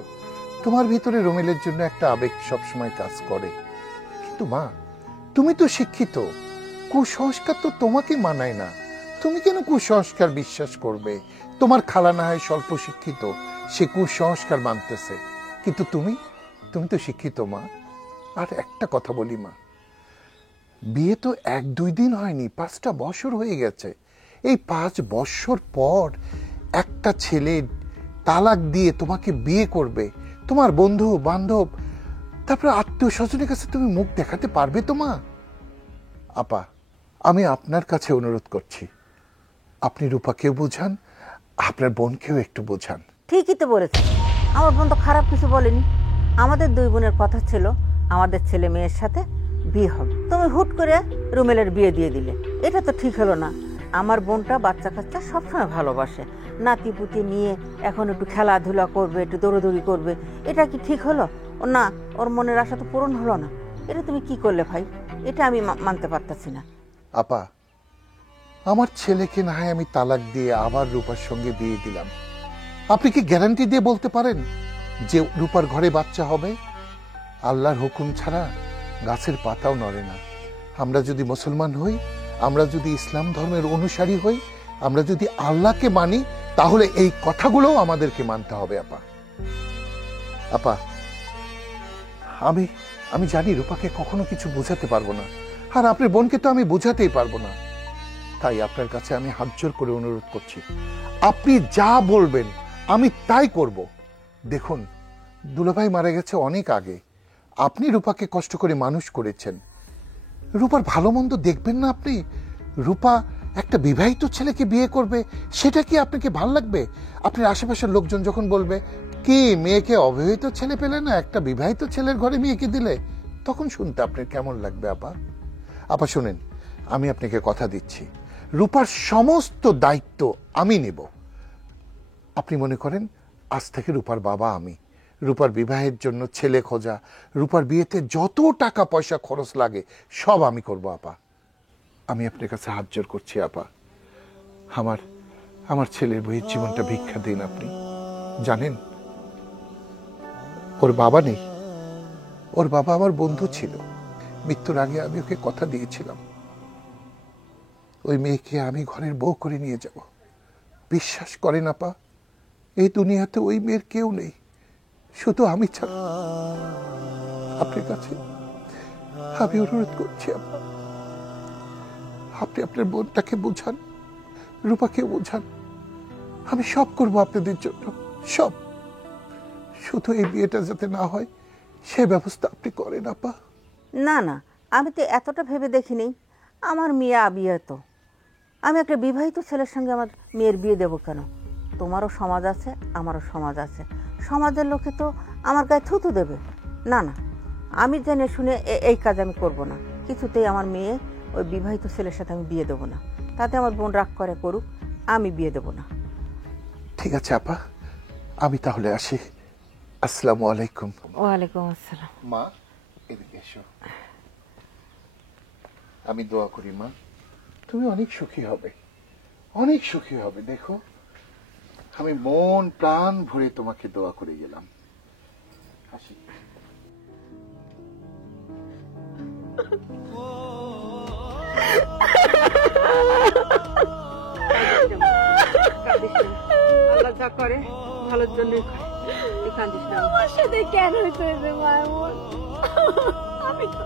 তোমার ভিতরে রুমেলের জন্য একটা আবেগ সবসময় কাজ করে। কিন্তু মা, তুমি তো শিক্ষিত, কুসংস্কার তো তোমাকে মানায় না। তুমি কেন কুসংস্কার বিশ্বাস করবে? তোমার খালা না হয় স্বল্প শিক্ষিত, সে কুসংস্কার মানতেছে, কিন্তু তুমি তো শিক্ষিত মা। আর একটা কথা বলি মা, বিয়ে তো 1-2 দিন হয়নি, 5টা বছর হয়ে গেছে। এই 5 বছর পর একটা ছেলে তালাক দিয়ে তোমাকে বিয়ে করবে, তোমার বন্ধু বান্ধব, তারপরে আত্মীয় স্বজনের কাছে তুমি মুখ দেখাতে পারবে তো মা? আপা, আমি আপনার কাছে অনুরোধ করছি, আপনি রূপাকেও বোঝান, আপনার বোনকেও একটু বোঝান। ঠিকই তো বলেছে, আমার বোন তো খারাপ কিছু বলেনি। আমাদের 2 বোনের কথা ছিল আমাদের ছেলে মেয়ের সাথে বিয়ে হবে, তুমি হুট করে রুমেলের বিয়ে দিয়ে দিলে। এটা তো ঠিক হলো না। আমার বোনটা বাচ্চা কাচ্চা সবসময় ভালোবাসে, নাতি পুতি নিয়ে এখন একটু খেলাধুলা করবে, একটু দৌড়দৌড়ি করবে, এটা কি ঠিক হলো? ও না, ওর মনের আশা তো পূরণ হলো না। এটা তুমি কি করলে ভাই? এটা আমি মানতে পারতেছি না। আপা, আমার ছেলেকে না হয় আমি তালাক দিয়ে আবার রূপার সঙ্গে বিয়ে দিলাম, আপনি কি গ্যারান্টি দিয়ে বলতে পারেন যে রূপার ঘরে বাচ্চা হবে? আল্লাহর হুকুম ছাড়া গাছের পাতাও নড়ে না। আমরা যদি মুসলমান হই, আমরা যদি ইসলাম ধর্মের অনুসারী হই, আমরা যদি আল্লাহকে মানি, তাহলে এই কথাগুলোও আমাদেরকে মানতে হবে। আপা, আপা, আমি জানি রূপাকে কখনো কিছু বোঝাতে পারবো না, আর আপনার বোনকে তো আমি বোঝাতেই পারবো না। তাই আপনার কাছে আমি হাত জোর করে অনুরোধ করছি, আপনি যা বলবেন আমি তাই করব। দেখুন, দুলাভাই মারা গেছে অনেক আগে, আপনি রূপাকে কষ্ট করে মানুষ করেছেন। রূপার ভালো মন্দ দেখবেন না আপনি? রূপা একটা বিবাহিত ছেলেকে বিয়ে করবে, সেটা কি আপনাকে ভাল লাগবে? আপনার আশেপাশের লোকজন যখন বলবে, কি মেয়েকে অবিবাহিত ছেলে পেলে না, একটা বিবাহিত ছেলের ঘরে মেয়েকে দিলে, তখন শুনতে আপনার কেমন লাগবে? আপা, আপা শুনেন, আমি আপনাকে কথা দিচ্ছি, রূপার সমস্ত দায়িত্ব আমি নেব। আপনি মনে করেন আজ থেকে রূপার বাবা আমি। রূপার বিবাহের জন্য ছেলে খোঁজা, রূপার বিয়েতে যত টাকা পয়সা খরচ লাগে সব আমি করব। আপা, আমি আপনার কাছে হাত জোর করছি। আপা, আমার ছেলের বইয়ের জীবনটা ভিক্ষা দিন। আপনি জানেন, ওর বাবা নেই, ওর বাবা আমার বন্ধু ছিল। মৃত্যুর আগে আমি ওকে কথা দিয়েছিলাম, ওই মেয়েকে আমি ঘরের বউ করে নিয়ে যাব। বিশ্বাস করেন আপা, এই দুনিয়াতে ওই মেয়ের কেউ নেই, শুধু আমি ছাড়া। আপনার কাছে আমি অনুরোধ করছি আপা, আপনি আপনার বোনটাকে বোঝান, রূপাকে বোঝান। আমি সব করব আপনাদের জন্য, সব। শুধু এই বিয়েটা যাতে না হয় সে ব্যবস্থা আপনি করেন আপা। না না, আমি তো এতটা ভেবে দেখিনি। আমার মেয়ে আবিয়াত, আমি একটা বিবাহিত ছেলের সঙ্গে আমার মেয়ের বিয়ে দেবো কেন? তোমারও সমাজ আছে, আমারও সমাজ আছে, সমাজের লোকে তো আমার গায়ে থুতু দেবে। না না, আমি জেনে শুনে এই কাজ আমি করব না। কিছুতেই আমার মেয়ে ওই বিবাহিত ছেলের সাথে আমি বিয়ে দেবো না। তাতে আমার বোন রাগ করে করুক, আমি বিয়ে দেবো না। ঠিক আছে আপা, আমি তাহলে আসি। আসসালামু আলাইকুম। ওয়ালাইকুম আসসালাম। মা, এদিকে এসো। আমি দোয়া করি মা, তুমি অনেক সুখী হবে, অনেক সুখী হবে। দেখো, আমি মন প্রাণ ভরে তোমাকে দোয়া করে গেলাম। আসি। আল্লাহ যা করে ভালোর জন্যই করে। তুই কাঁদিস না। আমার সাথে কেন হয়েছে মামুন? আমি তো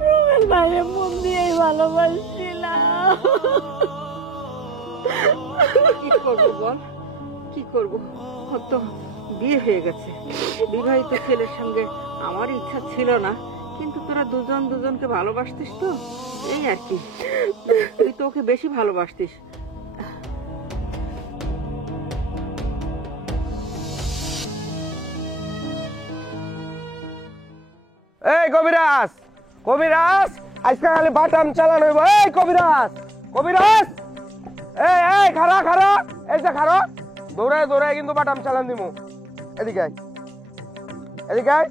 রুমের বাইরে মন দিয়েই ভালোবাসছিলাম। কি করবো বল, কি করবো? ওর তো বিয়ে হয়ে গেছে। বিবাহিত ছেলের সঙ্গে আমার ইচ্ছা ছিল না, কিন্তু তোরা দুজন দুজনকে ভালোবাসতিস তো, এই আর কি। তুই তো ওকে বেশি ভালোবাসতিস। এই কবিরাজ, কবিরাজ, আজকে খালি বাটাম চালানো হইব। এই কবিরাজ, কবিরাজ, এই এই খারা খারা, এই যে খারা, দৌড়ায় দৌড়ায় কিন্তু বাটাম চালান দিমু। এদিকে আয়, এদিকে আয়।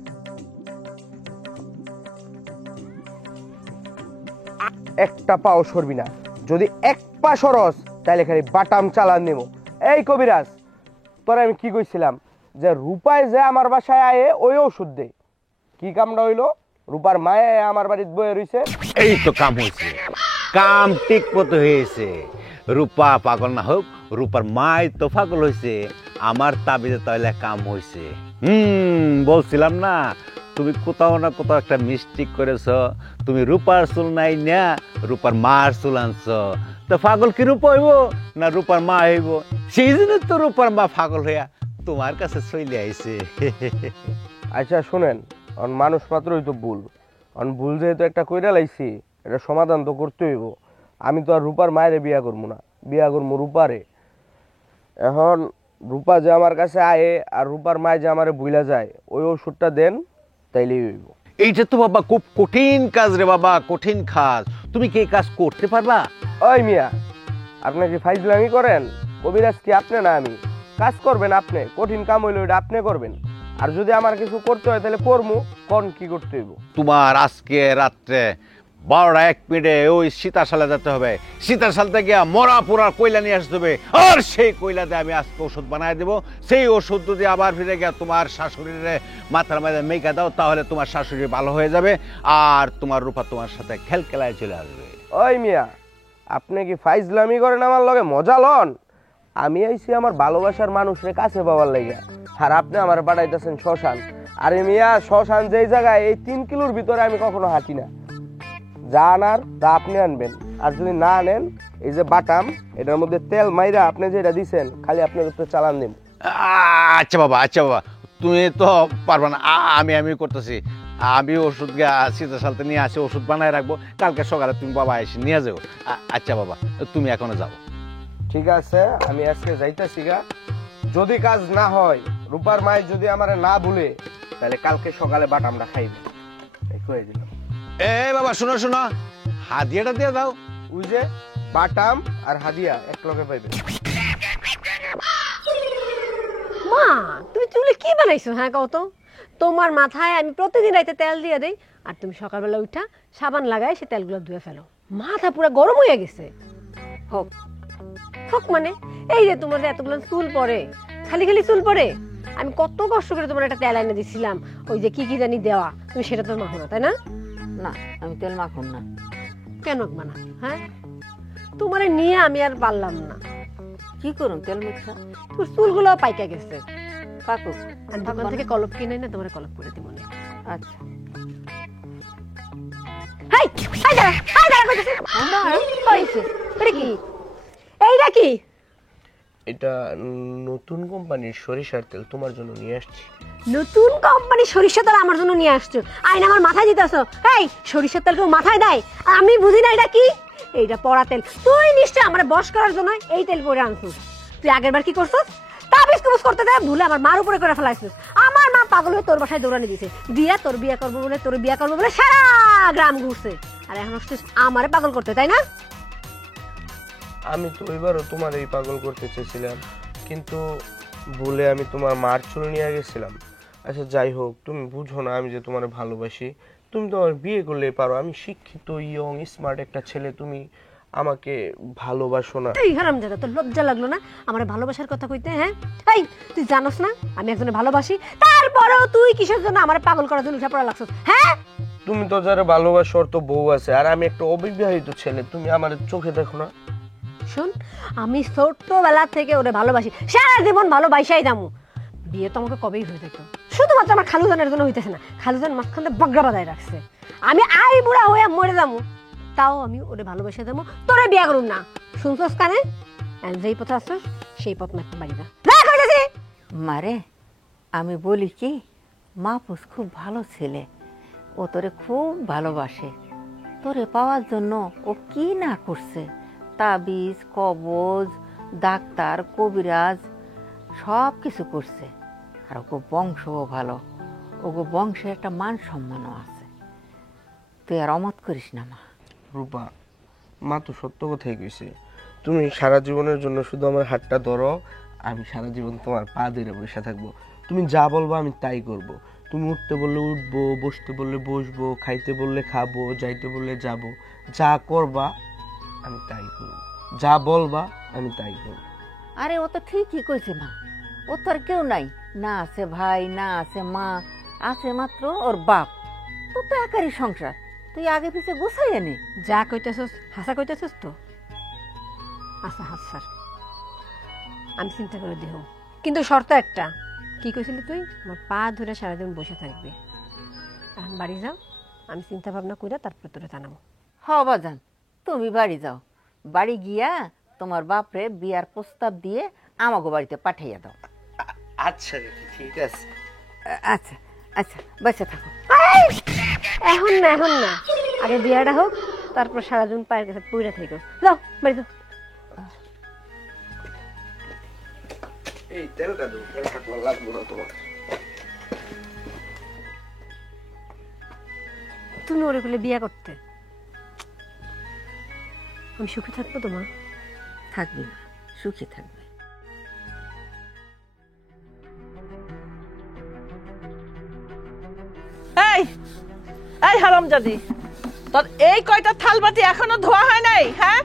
একটা পাও সরবি না, যদি এক পা সরস তাইলে খালি বাটাম চালান দিমু। এই কবিরাজ, তোরা আমি কি কইছিলাম যে রূপায় যে আমার বাসায় আয়ে ওই ওষুধ দে। কি কামটা হইলো? রূপার মায়ে আমার বাড়িতে বয়ে রইছে। এই তো কাম হয়েছে, কাম ঠিক মতো হয়েছে। রূপা পাগল না হোক, রূপার মাই তো পাগল হয়েছে। আমার তাবিজে তাহলে কাম হয়েছে। বলছিলাম না, তুমি কোথাও না কোথাও একটা মিস্টেক করেছ। তুমি রূপার চুল নাই না রূপার মার চুল আনছ। তো পাগল কি রূপা হইব না রূপার মা হইব? সেই জন্য তো রূপার মা পাগল হইয়া তোমার কাছে চলে আইছে। আচ্ছা শুনেন, মানুষ মাত্রই তো ভুল। ভুল যেহেতু একটা কইরা লাইছি, এটা সমাধান তো করতে হইব। আমি তো আর রূপার মায়েরে বিয়া করবো না, বিয়া করবো রূপারে। এখন রূপা যে আমার কাছে আয়ে আর রূপার মায় যে আমারে ভুলা যায়, ওই ওষুধটা দেন, তাইলেই হইব। এইটা তো বাবা খুব কঠিন কাজ রে বাবা, কঠিন কাজ। তুমি কি এই কাজ করতে পারবা? ওই মিয়া, আপনি কি ফাইজলামি করেন? কবিরাজ কি আপনি না আমি? কাজ করবেন আপনি, কঠিন কাম হইলে ওইটা আপনি করবেন। আর যদি আমার কিছু করতে হয় তাহলে করবো। কোন কি করতে হইব? তোমার আজকে রাত্রে 12:01 ওই সীতাশালে যেতে হবে। সীতাশাল থেকে মরা পোড়া কয়লা নিয়ে আসতে হবে। আর সেই কয়লাতে আমি আজকে ওষুধ বানায় দেবো। সেই ওষুধ যদি আবার ফিরে গিয়ে তোমার শাশুড়ির মাথার মাঝে মেকা দাও, তাহলে তোমার শাশুড়ি ভালো হয়ে যাবে আর তোমার রূপা তোমার সাথে খেলখেলায় চলে আসবে। ওই মিয়া, আপনি কি ফাইজলামি করেন আমার লগে? মজা লন? আমি আইছি আমার ভালোবাসার মানুষের কাছে পাওয়ার লাগিয়া, আর আপনি আমার পাঠাইতেছেন শ্মশান। আরে মিয়া, শ্মশান যেই জায়গায়, এই 3 কিলোর ভিতরে আমি কখনো হাঁটি না। যা আনার তা আপনি আনবেন, আর যদি না আনেন, এই যে বাটাম, এটার মধ্যে তেল মাইরা আপনি যেটা দিছেন, খালি আপনার উপরে চালান দিন। আচ্ছা বাবা, আচ্ছা বাবা, তুমি তো পারবা না, আমি করতেছি। আমি ওষুধ সীতাশালতে নিয়ে আসি, ওষুধ বানায় রাখবো। কালকে সকালে তুমি বাবা এসে নিয়ে যাবো। আচ্ছা বাবা, তুমি এখনো যাও। ঠিক আছে, আমি আজকে যাইতেছি গা। যদি কাজ না হয়, রূপার মায়ের যদি আমার না ভুলে, তাহলে কালকে সকালে বাটামটা খাইবে। কয়ে দিলাম। এই বাবা, শোনো শোনো, হাদিয়াটা দিয়ে দাও। ওই যে বাটাম আর হাদিয়া এক লগে পাইবে। মা, তুমি চুলে কি বানাইছো? হ্যাঁ কও তো। তোমার মাথায় আমি প্রতিদিন রাইতে তেল দিয়ে দেই, আর তুমি সকালবেলা উঠা সাবান লাগাই সে তেলগুলো ধুয়ে ফেলো। মাথা পুরো গরম হয়ে গেছে। হোক হোক মানে, এই যে তোমার যে এতগুলো চুল পড়ে, খালি খালি চুল পড়ে। আমি কত কষ্ট করে তোমার একটা তেল এনে দিছিলাম, ওই যে কি কি জানি দেওয়া, তুমি সেটা তো মাখো না, তাই না? না, আমি তেল মাখুন না। কেন মানা? হ্যাঁ, তোমার নিয়ে আমি আর পারলাম না। কি করুন তেল মিঠা? তোর চুলগুলো পাইকা গেছে। পাকো, আমি দোকান থেকে কলপ কিনে না, তোমার কলপ করে দিব। আচ্ছা। হাই হাই দাঁড়া, হাই দাঁড়া কইতেছি। আমার হইছে। এটা কি? এইটা কি? এটা নতুন কোম্পানির সরিষার তেল, তোমার জন্য নিয়ে আসছি। নতুন কোম্পানি সরিষার তেল আমার জন্য নিয়ে আসছো? আইন আমার মাথায় দিতেছো? এই সরিষার তেল কেউ মাথায় দেয়? আর আমি বুঝি না এটা কি। এইটা পড়া তেল। তুই নিশ্চয় আমার বশ করার জন্য এই তেল পরে আনছিস। তুই আগের বার কি করছিস? তাবিজ কুবুজ করতে দেয় ভুলে আমার মার উপরে করে ফেলাইছিস। আমার মা পাগল হয়ে তোর বাসায় দৌড়ানি দিয়েছে, দিয়া তোর বিয়ে করবো বলে সারা গ্রাম ঘুরছে। আর এখন আসছিস আমারে পাগল করতে, তাই না? আমি তো এবারও তোমার এই পাগল করতে চেয়েছিলাম, কিন্তু ভুলে আমি তোমার মার চুল নিয়ে গেছিলাম। আচ্ছা যাই হোক, তুমি বুঝো না আমি যে তোমার ভালোবাসি। তুমি তো আমার বিয়ে করলেই পারো। আমি শিক্ষিত, ইয়ং, স্মার্ট একটা ছেলে, তুমি আমাকে ভালোবাসো না? এই হারামজাদা, তোর লজ্জা লাগলো না আমার ভালোবাসার কথা কইতে? হ্যাঁ, এই তুই জানোস না আমি একজনে ভালোবাসি, তারপরেও তুই কিসের জন্য আমার পাগল করার জন্য উঠে পড়া লাগছিস? হ্যাঁ, তুমি তো যারা ভালোবাসো ওর তো বউ আছে, আর আমি একটা অবিবাহিত ছেলে, তুমি আমার চোখে দেখো না? শোন, আমি ছোট্টবেলা থেকে ওরে ভালোবাসি, সারা জীবন ভালোবাসাই যাবো। বিয়ে তো আমাকে কবেই হয়ে যেত, শুধুমাত্র আমার খালুজানের জন্য হইতেছে না। খালুজান মাঝখানে বগড়া বাঁধায় রাখছে। আমি আই বুড়া হয়ে মরে যাবো, তাও আমি ওরে ভালোবাসে যাবো, তোরে বিয়ে করুম না। শুনছস কানে? যেই পথে আসছস সেই পথ মারতে পারি না। মারে, আমি বলি কি, মাহফুজ খুব ভালো ছেলে, ও তোরে খুব ভালোবাসে। তোরে পাওয়ার জন্য ও কি না করছে, তাবিজ, কবজ, ডাক্তার, কবিরাজ সব কিছু করছে। আর ওগো বংশও ভালো, ওগো বংশে একটা মান সম্মানও আছে। তুই আর অমত করিস না মা। রূপা, মা তো সত্য কথাই কইছে। তুমি সারা জীবনের জন্য শুধু আমার হাতটা ধরো, আমি সারা জীবন তোমার পা ধরে বসে থাকবো। তুমি যা বলবো আমি তাই করব। তুমি উঠতে বললে উঠবো, বসতে বললে বসবো, খাইতে বললে খাবো, যাইতে বললে যাব। যা করবা আমি তাই করব, যা বলবা আমি তাই করব। আরে ও তো ঠিকই কইছে মা, ও তো আর কেউ নাই, না আছে ভাই, না আছে মা, আছে মাত্র ওর বাপ। তো তো একারই সংসার, তুই আগে পিছে গুছাইয়া নে। যা কইতেছস হাসা কইতেছস তো? আচ্ছা হাসার আমি চিন্তা করে দেব, কিন্তু শর্ত একটা। কি কইছিলি তুই? আমার পা ধরে সারাদিন বসে থাকবে। এখন বাড়ি যাও, আমি চিন্তা ভাবনা করে তারপরে তোরে জানাবো। হ বাজান, তুমি বাড়ি যাও, বাড়ি গিয়া তোমার বাপরে বিয়ার প্রস্তাব দিয়ে আমাগো বাড়িতে পাঠাইয়া দাও। আচ্ছা ঠিক আছে। আচ্ছা আচ্ছা, বেঁচে থাকো। এখন না, এখন না, আগে বিয়াটা হোক, তারপর সারাদিন পায়ের কাছে পুইরা থাকো। যাও বাড়ি যাও। এই তেলটা দাও, তেলটা লাগবো না তোমার। তুমি ওরে বলে বিয়া করতে, আমি সুখে থাকবো তোমার? থাকবি না, সুখে থাকবে। এই এই হারামজাদি, তোর এই কয়টা থালবাটি এখনো ধোয়া হয় নাই? হ্যাঁ,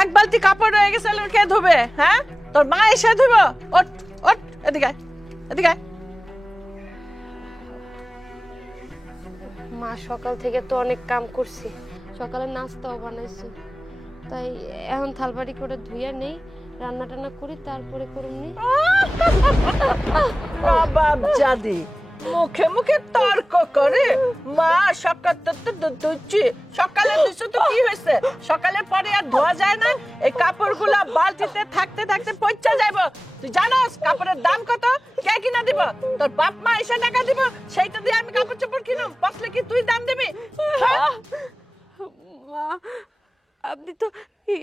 এক বালতি কাপড় রয়ে গেছে, কে ধুবে? হ্যাঁ, তোর মা এসে ধুব। ওঠ ওঠ, এদিকে আয়, এদিকে আয়। মা সকাল থেকে তো অনেক কাম করছি, সকালে নাস্তাও বানাইছি, তাই এখন থালবাড়ি করে ধুইয়া নেই, রান্না টান্না করি, তারপরে করুম নি। বাপ জাদি মুখে মুখে তর্ক করে। মা সকাল ধুচ্ছি, সকালে ধুচ্ছি তো কি হয়েছে? সকালের পরে আর ধোয়া যায় না? এই কাপড়গুলা বালতিতে থাকতে থাকতে পচা যাইব। তুই জানোস কাপড়ের দাম কত? কে কিনা দিব? তোর বাপ মা এসে টাকা দিব, সেইটা দিয়ে আমি কাপড় চোপড় কিনুম। পছলে কি তুই দাম দিবি? মা, আপনি তো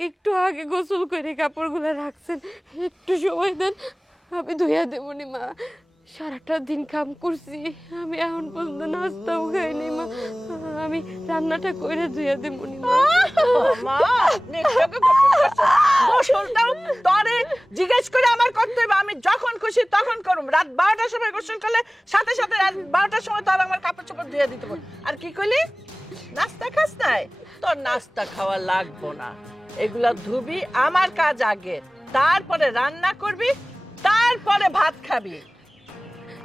একটু আগে গোসল করে কাপড়গুলো রাখছেন, একটু সময় দেন, আমি ধুইয়া দেবনি। মা, সারাটা দিন কাম করছি, আমি এখন পর্যন্ত নাস্তাও খাইনি। মা, আমি রান্নাটা করে ধুইয়া দেবনি। মা গোসলটাও তরে জিজ্ঞেস করে আমার করতে হবে, আমি যখন খুশি তখন করুম। রাত 12টার সময় গোসল করলে সাথে সাথে রাত 12টার সময় তোর আমার কাপড় চোপড় ধুয়ে দিতে পারবো। আর কি কইলি? নাস্তা খাস নাই? তোর নাস্তা খাওয়া লাগবো না, এগুলা ধুবি, আমার কাজ আগে, তারপরে রান্না করবি, তারপরে ভাত খাবি।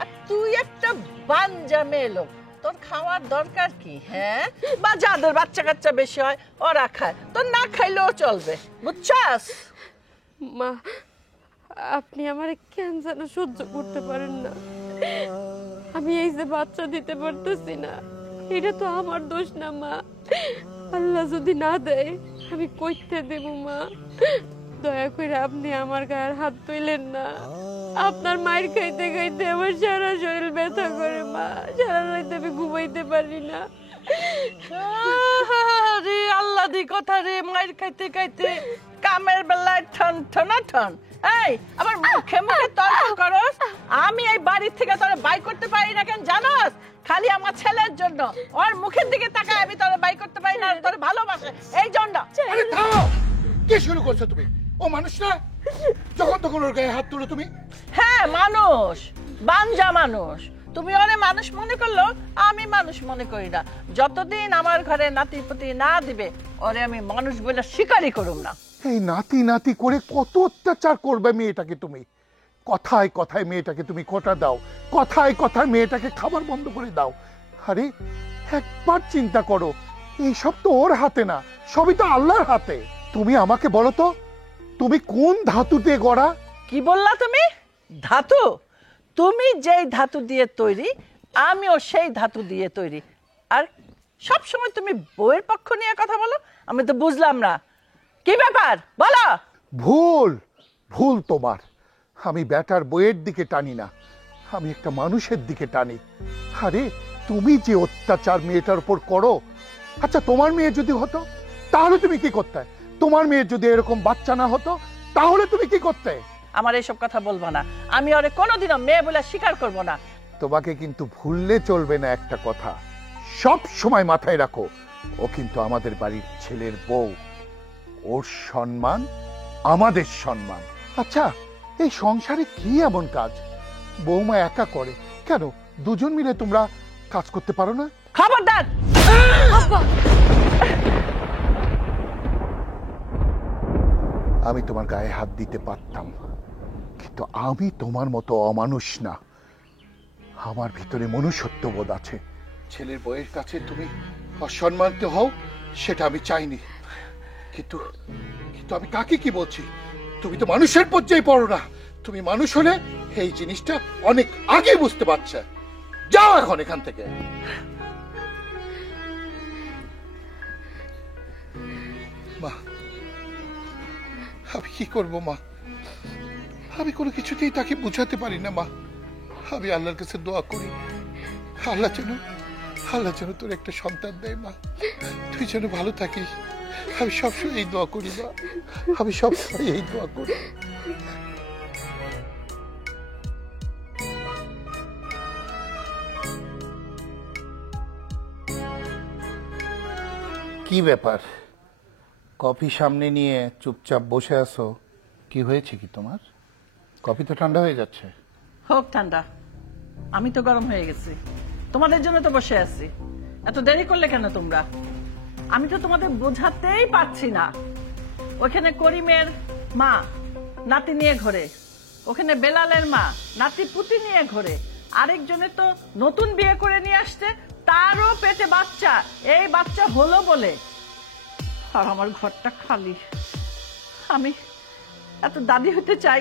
আর তুই একটা বাঞ্জা মেয়ে লোক, তোর খাওয়ার দরকার কি? হ্যাঁ, বা যাদের বাচ্চা কাচ্চা বেশি হয় ওরা খায়, তোর না খাইলেও চলবে, বুঝছাস? মা, আপনি আমার কেন যেন সহ্য করতে পারেন না। আমি এই যে বাচ্চা দিতে পারতেছি না, এটা তো আমার দোষ না। মা, আল্লাহ যদি না দেয় আমি কইতে দেব। মা, দয়া করে আপনি আমার গায়ের হাত তুইলেন না। আপনার মায়ের খাইতে খাইতে আমার সারা শরীর ব্যথা করে। মা, সারা রাত আমি ঘুমাইতে পারি না। রে আল্লাহ দি কথা রে, মায়ের খাইতে খাইতে কামের বেলায় ঠন ঠনা ঠন। এই আবার মুখে মুখে তর্ক করস। আমি এই বাড়ি থেকে তোরে বাই করতে পারি না কেন জানোস? খালি আমার ছেলের জন্য, ওর মুখের দিকে তাকায় আমি তোরে বাই করতে পারি না, তোরে ভালোবাসে এই জন্য। আরে থামো, কি শুরু করছো তুমি? ও মানুষ না, যখন তখন ওর গায়ে হাত তুলো তুমি। হ্যাঁ মানুষ, বাঞ্জা মানুষ। তুমি ওরে মানুষ মনে করলো, আমি মানুষ মনে করি না। যতদিন আমার ঘরে নাতিপুতি না দিবে, ওরে আমি মানুষ বলে স্বীকারই করুম না। এই নাতি নাতি করে কত অত্যাচার করবে মেয়েটাকে তুমি। কথায় কথায় মেয়েটাকে তুমি খোটা দাও, কথায় কথায় মেয়েটাকে খাবার বন্ধ করে দাও। আরে একবার চিন্তা করো, এইসব তো ওর হাতে না, সবই তো আল্লাহর হাতে। তুমি আমাকে বলো তো, তুমি কোন ধাতু দিয়ে গড়া? কি বললা তুমি? ধাতু? তুমি যেই ধাতু দিয়ে তৈরি আমিও সেই ধাতু দিয়ে তৈরি। আর সব সময় তুমি বউয়ের পক্ষ নিয়ে কথা বলো, আমি তো বুঝলাম না কি ব্যাপার, বলো। ভুল ভুল তোমার। আমি ব্যাটার বইয়ের দিকে টানি না, আমি একটা মানুষের দিকে টানি। আরে তুমি যে অত্যাচার মেয়েটার উপর করো, আচ্ছা তোমার মেয়ে যদি হতো তাহলে তুমি কি করতে? তোমার মেয়ে যদি এরকম বাচ্চা না হতো তাহলে তুমি কি করতে? আমার এইসব কথা বলবো না, আমি ওরে কোনোদিনও মেয়ে বলে স্বীকার করব না। তোমাকে কিন্তু ভুললে চলবে না একটা কথা, সব সময় মাথায় রাখো, ও কিন্তু আমাদের বাড়ির ছেলের বউ, ওর সম্মান আমাদের সম্মান। আচ্ছা এই সংসারে কি এমন কাজ বৌমা একা করে, কেন দুজন মিলে তোমরা কাজ করতে পারো না? খবরদার! আমি তোমার গায়ে হাত দিতে পারতাম, কিন্তু আমি তোমার মতো অমানুষ না, আমার ভিতরে মনুষ্যত্ববোধ আছে। ছেলের বউয়ের কাছে তুমি অসম্মানিত হও সেটা আমি চাইনি, কিন্তু কিন্তু আমি কাকে কি বলছি? তুমি তো মানুষের পর্যায়ে পড়ো না, তুমি মানুষ হলে এই জিনিসটা অনেক আগে বুঝতে পারছে। যাও এখন এখান থেকে। মা আমি কি করবো মা, আমি কোনো কিছুতেই তাকে বুঝাতে পারি না মা। আমি আল্লাহর কাছে দোয়া করি, আল্লাহ যেন তোর একটা সন্তান দেয় মা, তুই যেন ভালো থাকিস। আমি সবসময় এই দোয়া করি মা, আমি সবসময় এই দোয়া করি। কি ব্যাপার, কফি সামনে নিয়ে চুপচাপ বসে আছো? কি হয়েছে কি তোমার? কফি তো ঠান্ডা হয়ে যাচ্ছে। হোক ঠান্ডা, আমি তো গরম হয়ে গেছি। তোমাদের জন্য তো বসে আছি, এত দেরি করলে কেন তোমরা? আমি তো তোমাদের বোঝাতেই পারছি না। ওখানে করিমের মা নাতি নিয়ে ঘোরে, ওখানে বেলালের মা নাতি পুতি নিয়ে ঘোরে, আরেকজনে তো নতুন বিয়ে করে নিয়ে আসছে, তারও পেটে বাচ্চা, এই বাচ্চা হলো বলে। আর আমার ঘরটা খালি। আমি এত দাদি হতে চাই,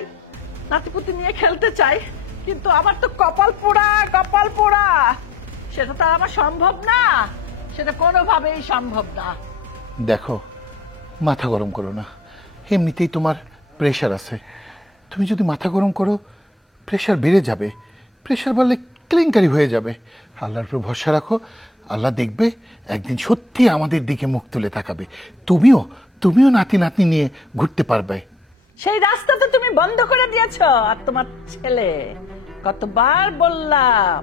নাতিপুতি নিয়ে খেলতে চাই, কিন্তু আমার তো কপাল পোড়া, কপাল পোড়া। সেটা তো আমার সম্ভব না, সেটা কোনোভাবেই সম্ভব না। দেখো মাথা গরম করো না, এমনিতেই তোমার প্রেশার আছে, তুমি যদি মাথা গরম করো প্রেশার বেড়ে যাবে, প্রেশার বাড়লে কেলেঙ্কারি হয়ে যাবে। আল্লাহর উপর ভরসা রাখো, আল্লাহ দেখবে একদিন সত্যি আমাদের দিকে মুখ তুলে তাকাবে, তুমিও নাতি নাতনি নিয়ে ঘুরতে পারবে। সেই রাস্তা তো তুমি বন্ধ করে দিয়েছ। আর তোমার ছেলে, কতবার বললাম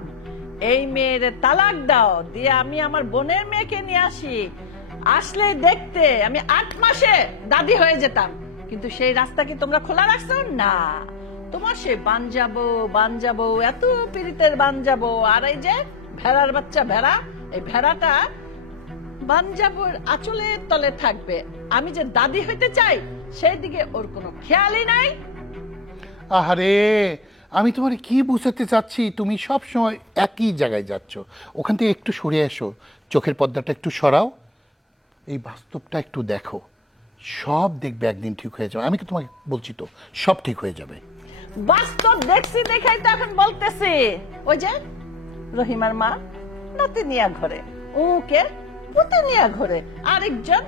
এই মেয়ের তালাক দাও, দিয়ে আমি আমার বোনের মেয়েকে নিয়ে আসি, আসলে দেখতে আমি 8 মাসে দাদি হয়ে যেতাম, কিন্তু সেই রাস্তা কি তোমরা খোলা রাখছো? না, তোমার সে বানজাবো এত পীড়িতের বানজাবো। আর এই যে ভেড়ার বাচ্চা ভেড়া, এই ভেড়াটা বানজাবোর আঁচলের তলে থাকবে। আমি যে দাদি হইতে চাই সেই দিকে ওর কোনো খেয়ালই নাই। আহারে আমি তোমার কি বুঝাতে চাচ্ছি, তুমি সব সময় একই জায়গায় যাচ্ছ, ওখান থেকে একটু সরে এসো, চোখের পর্দাটা একটু সরাও, এই বাস্তবটা একটু দেখো, সব দেখবে একদিন ঠিক হয়ে যাবে। আমি কি তোমাকে বলছি তো সব ঠিক হয়ে যাবে। বাস্তব দেখছি দেখাই তো এখন বলতেছি। ওই যে রহিমার মা নাতি নিয়া ঘরে, ওকে পুতে নিয়া ঘরে, আরেকজন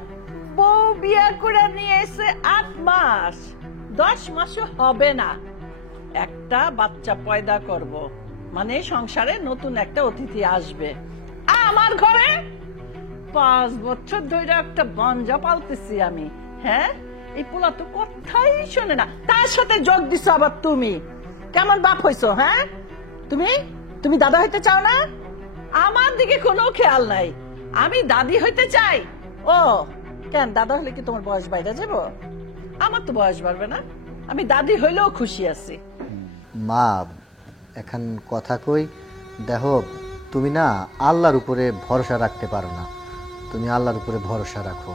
বউ বিয়ে করে নিয়ে এসে 8 মাস, 10 মাসও হবে না, একটা বাচ্চা পয়দা করব, মানে সংসারে নতুন একটা অতিথি আসবে আমার ঘরে। 5 বছর ধরে একটা বাঞ্জা পালতেছি আমি। হ্যাঁ, এই পোলা তো কথাই শোনে না, তার সাথে যোগ দিছো আবার তুমি। কেমন বাপ হইছো? হ্যাঁ, তুমি দাদা হইতে চাও না? আমার দিকে কোনো খেয়াল নাই, আমি দাদি হইতে চাই। ও কেন, দাদা হলে কি তোমার বয়স বাইরে যাব? আমার তো বয়স বাড়বে না, আমি দাদি হইলেও খুশি আছি। মা এখন কথা কই, দেখো তুমি না আল্লাহর উপরে ভরসা রাখতে পারো না, তুমি আল্লাহর উপরে ভরসা রাখো।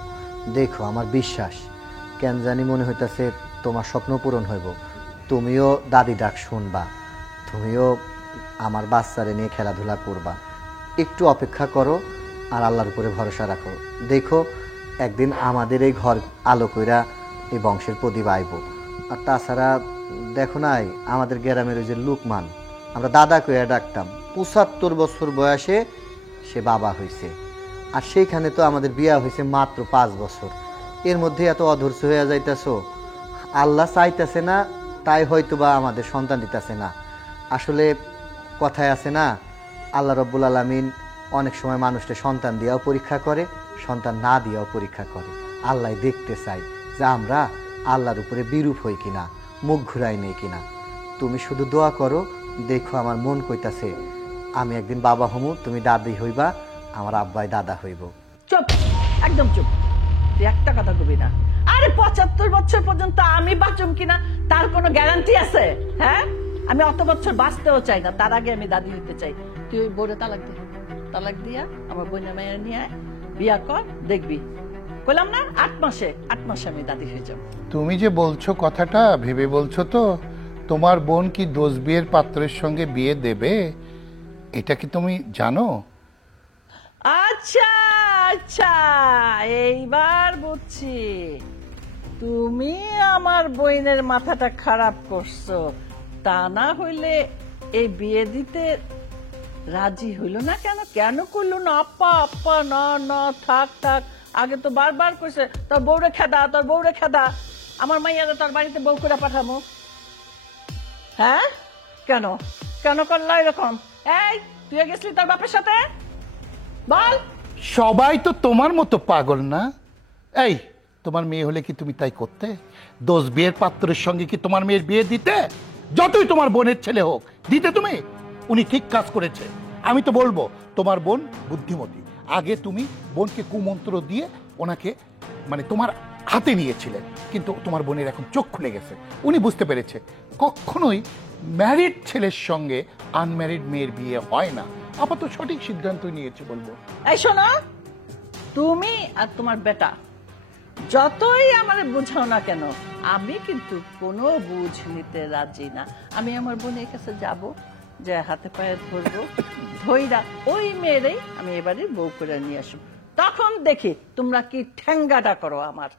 দেখো আমার বিশ্বাস, কেন জানি মনে হইতাছে তোমার স্বপ্ন পূরণ হইব, তুমিও দাদি ডাক শুনবা, তুমিও আমার বাচ্চারে নিয়ে খেলাধুলা করবা, একটু অপেক্ষা করো আর আল্লাহর উপরে ভরসা রাখো। দেখো একদিন আমাদের এই ঘর আলো কইরা এই বংশের প্রদীপ আইব। আর তাছাড়া দেখো নাই আমাদের গ্রামের ওই যে লুকমান, আমরা দাদা কইয়া ডাকতাম, ৭৫ বছর বয়সে সে বাবা হয়েছে। আর সেইখানে তো আমাদের বিয়া হয়েছে মাত্র 5 বছর। এর মধ্যে এত অধৈর্য হয়ে যাইতেছো। আল্লাহ চাইতেছে না, তাই হয়তো বা আমাদের সন্তান দিতেছে না। আসলে কথায় আছে না, আল্লাহ রব্বুল আলামিন অনেক সময় মানুষকে সন্তান দিয়েও পরীক্ষা করে, সন্তান না দিয়েও পরীক্ষা করে। আল্লাহ দেখতে চাই যে আমরা আল্লাহর উপরে বিরূপ হই কিনা, মুখ ঘুরাই নেই কিনা। তুমি শুধু দোয়া করো। দেখো আমার মন কইতাছে আমি একদিন বাবা হমু, তুমি দাদি হইবা, আমার আব্বাই দাদা হইব। চুপ, একদম চুপ। তুই একটা কথা কবি না। আরে ৭৫ বছর পর্যন্ত আমি বাঁচুম কিনা তার কোনো গ্যারান্টি আছে? হ্যাঁ, আমি অত বছর বাঁচতেও চাই না, তার আগে আমি দাদি হইতে চাই। তুই ওই বোরে তালাক দে, তালাক দিয়া আমার বোনের মায়ের নিয়ে আয়, বিয়া কর, দেখবি। কইলাম না 8 মাসে আমি দাদি হয়ে যাব। তুমি যে বলছো কথাটা ভেবে বলছো তো? তোমার বোন কি দোষ বিয়ের পাত্রের সঙ্গে বিয়ে দেবে, এটা কি তুমি জানো? আচ্ছা আচ্ছা, এইবার বুঝছি তুমি আমার বোনের মাথাটা খারাপ করছো। তা না হইলে এই বিয়ে দিতে রাজি হইল না কেন? কেন করলো না? আপা আপা, না না, থাক থাক। আগে তো বারবার কইছে তোর বউরে খেদা, তোর বউরে খেদা, আমার মাইয়ারে তোর বাড়িতে বউ করে পাঠামো। হ্যাঁ, কেন কেন করলা এরকম? এই তুই গেছিলি তোর বাপের সাথে? বল। সবাই তো তোমার মতো পাগল না। এই তোমার মেয়ে হলে কি তুমি তাই করতে? দোষ বিয়ের পাত্রের সঙ্গে কি তোমার মেয়ের বিয়ে দিতে? যতই তোমার বোনের ছেলে হোক, দিতে তুমি? উনি ঠিক কাজ করেছে। আমি তো বলবো তোমার বোন বুদ্ধিমতী। আগে তুমি বোনকে কুমন্ত্র দিয়ে ওনাকে মানে তোমার হাতে নিয়েছিলেন, কিন্তু তোমার বোনের এখন চোখ খুলে গেছে, উনি বুঝতে পেরেছে কখনোই ম্যারিড ছেলের সঙ্গে আনম্যারিড মেয়ের বিয়ে হয় না। আপাতত সঠিক সিদ্ধান্ত নিয়েছে বলবো। এই শোনো, তুমি আর তোমার বেটা যতই আমার বুঝাও না কেন, আমি কিন্তু কোনো বুঝ নিতে রাজি না। আমি আমার বোনের কাছে যাব, যে হাতে পায়ে ধরবো, ধইরা ওই মেয়েরই আমি এবারে বউ করে নিয়ে আসবো। তখন দেখি তোমরা কি ঠ্যাঙ্গাটা করো আমার।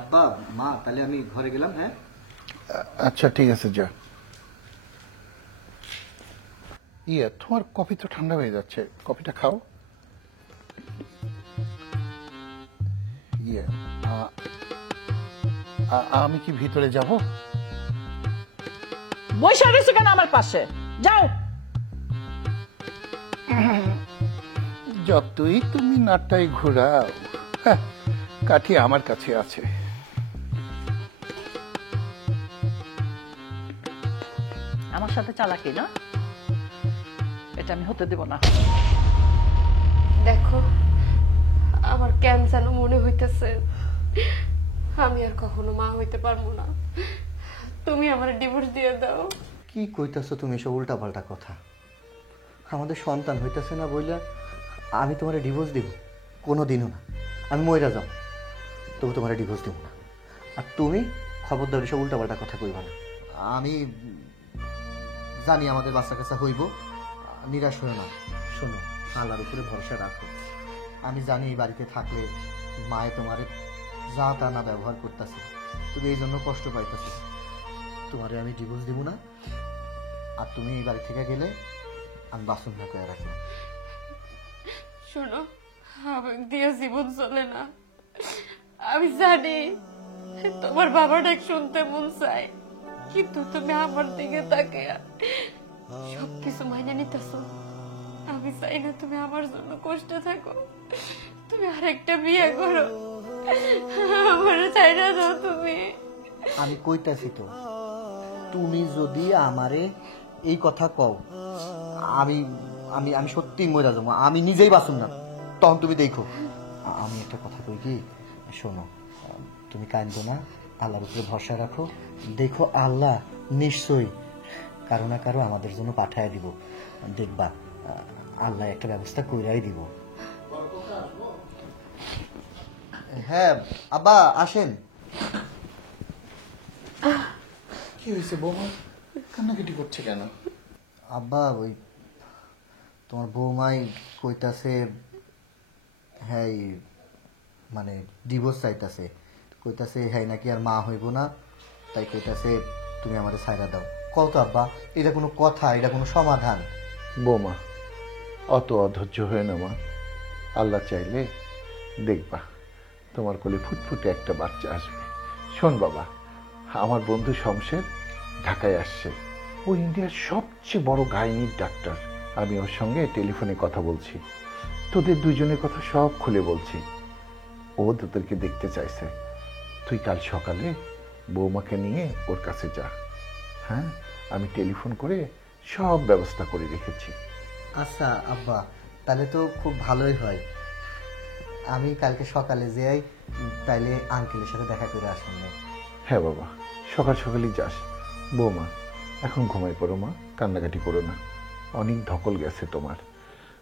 আব্বা মা, তাহলে আমি ঘরে গেলাম। হ্যাঁ আচ্ছা ঠিক আছে, যা। ইয়ে, তোমার কফি তো ঠান্ডা হয়ে যাচ্ছে, কফিটা খাও। ইয়ে, আমি কি ভিতরে যাব? বৈশা রয়েছে কেন আমার পাশে? যাও। যতই তুমি নাটটাই ঘোরাও, কাঠি আমার কাছে আছে। আমার সাথে চালাকি না, এটা আমি হতে দেব না। দেখো, আমার কেন যেন মনে হইতেছে আমি আর কখনো মা হইতে পারবো না। তুমি আমার ডিভোর্স দিয়ে দাও। কি কইতাছো তুমি সব উল্টা পাল্টা কথা? আমাদের সন্তান হইতেছে না বইলা আমি তোমার ডিভোর্স দিব? কোনো দিনও না। আমি মইরা যাও, তবু তোমার ডিভোর্স দিব না। আর তুমি খবরদার সব উল্টা পাল্টা কথা কইবা না। আমি জানি আমাদের বাচ্চা কাচ্চা হইব, নিরাশ হয়ে না। শোনো, আল্লাহর উপরে ভরসা রাখো। আমি জানি এই বাড়িতে থাকলে মায়ে তোমার যা তা না ব্যবহার করতেছে, তুমি এই জন্য কষ্ট পাইতেছো। তোমারে আমি ডিভোর্স দিব না, আর তুমি এই বাড়ি থেকে গেলে আমি বাসন না করে রাখবো। শোনো, আমার দিয়ে জীবন চলে না। আমি জানি তোমার বাবা ডাক শুনতে মন চায়, কিন্তু তুমি আমার দিকে তাকে সবকিছু মাইনে নিতেছো। আমি চাই না তুমি আমার জন্য কষ্টে থাকো। তুমি আরেকটা বিয়ে করো, আমার চাই না দাও তুমি। আমি কইতাছি তো, তুমি যদি আমারে এই কথা কও, আমি আমি আমি সত্যি মরে যাবো, আমি নিজেই বাসুন না, তখন তুমি দেখো। আমি একটা কথা কই কি, শোনো, তুমি কাঁদবো না, আল্লাহর উপরে ভরসা রাখো। দেখো আল্লাহ নিশ্চয়ই কারো না কারো আমাদের জন্য পাঠায় দিব। দেখবা আল্লাহ একটা ব্যবস্থা কইরাই দিব। হ্যাঁ আব্বা আসেন। কি হয়েছে বৌমা, কান্নাকাটি করছে কেন? আব্বা ওই তোমার বৌমাই কইতাছে, হ্যাঁ মানে ডিভোর্স চাইতাছে, কইতাছে হ্যাঁ নাকি আর মা হইব না, তাই কইতাছে তুমি আমাদের ছাইরা দাও। কও তো আব্বা, এটা কোনো কথা, এটা কোনো সমাধান? বৌমা অত অধৈর্য হয়ে না মা, আল্লাহ চাইলে দেখবা তোমার কোলে ফুটফুটে একটা বাচ্চা আসবে। শোন বাবা, আমার বন্ধু শমশের ঢাকায় আসছে, ও ইন্ডিয়ার সবচেয়ে বড় গাইনিক ডাক্তার। আমি ওর সঙ্গে টেলিফোনে কথা বলছি, তোদের দুজনের কথা সব খুলে বলছি। ও তোদেরকে দেখতে চাইছে। তুই কাল সকালে বৌমাকে নিয়ে ওর কাছে যা। হ্যাঁ, আমি টেলিফোন করে সব ব্যবস্থা করে রেখেছি। আচ্ছা আব্বা, তাহলে তো খুব ভালোই হয়। আমি কালকে সকালে যাই, তাইলে আঙ্কেলের সাথে দেখা করে আসুন। হ্যাঁ বাবা, সকাল সকালই যাস। বৌমা এখন ঘুমাই পড়ো মা, কান্নাকাটি করো না, অনেক ধকল গেছে তোমার।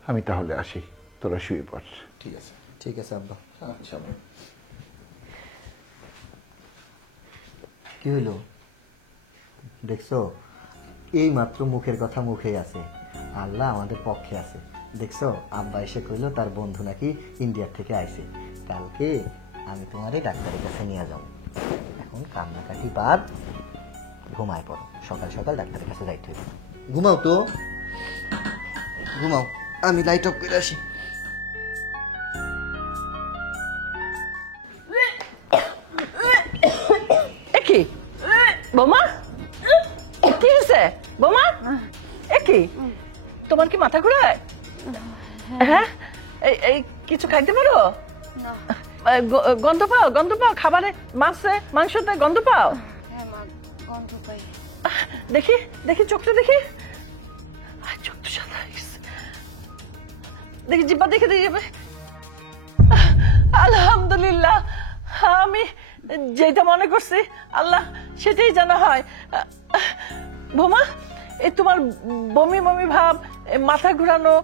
আমি তাহলে আসি, তোরা শুয়ে পড়। ঠিক আছে, ঠিক আছে আব্বা। আচ্ছা। কি হইল দেখছো? এই মাত্র মুখের কথা মুখেই আছে, আল্লাহ আমাদের পক্ষে আছে। দেখছো, আব্বা এসে কইলো তার বন্ধু নাকি ইন্ডিয়ার থেকে আইছে, কালকে আমি তোমার এই ডাক্তারের কাছে নিয়ে যাবো। এখন কান্নাকাটি বাদ, ঘুমায় পড়ো, সকাল সকাল ডাক্তারের কাছে যাইতে হইবে। ঘুমাও তো, ঘুমাও, আমি লাইট অফ করে আসি। কি বোমা, কি হয়েছে বোমা? কি তোমার কি মাথা ঘুরায়? হ্যাঁ, এই কিছু খাইতে পারো? গন্ধ পাও? গন্ধ পাও খাবারে, মাছে মাংসতে গন্ধ পাও? দেখি দেখি চোখটা দেখি, চোখ তো সাদা দেখি, জিব্বা দেখে দিয়ে যাবে। আলহামদুলিল্লাহ, আমি যেটা মনে করছি আল্লাহ সেটাই যেন হয়। বোমা, এই তোমার বমি বমি ভাব, মাথা ঘুরানো,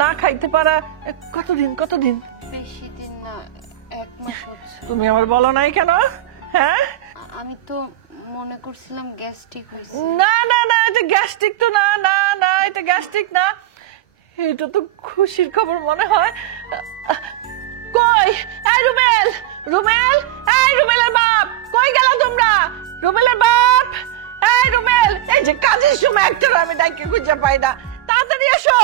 না খাইতে পারা কতদিন? কতদিন? বেশি দিন না, 1 মাস হচ্ছে। তুমি আমার বলো নাই কেন? হ্যাঁ, আমি তো মনে করছিলাম গ্যাস্ট্রিক হয়েছে। না না না, এটা গ্যাস্ট্রিক তো না, না না, এটা গ্যাস্ট্রিক না, এটা তো খুশির খবর মনে হয়। কই এই রুবেল, রুবেল, এই রুবেলের বাপ, কই গেল তোমরা? রুবেলের বাপ, এই রুবেল, এই যে কাজের সময় একটা আমি ডাইকে খুঁজে পাই না, তাড়াতাড়ি এসো।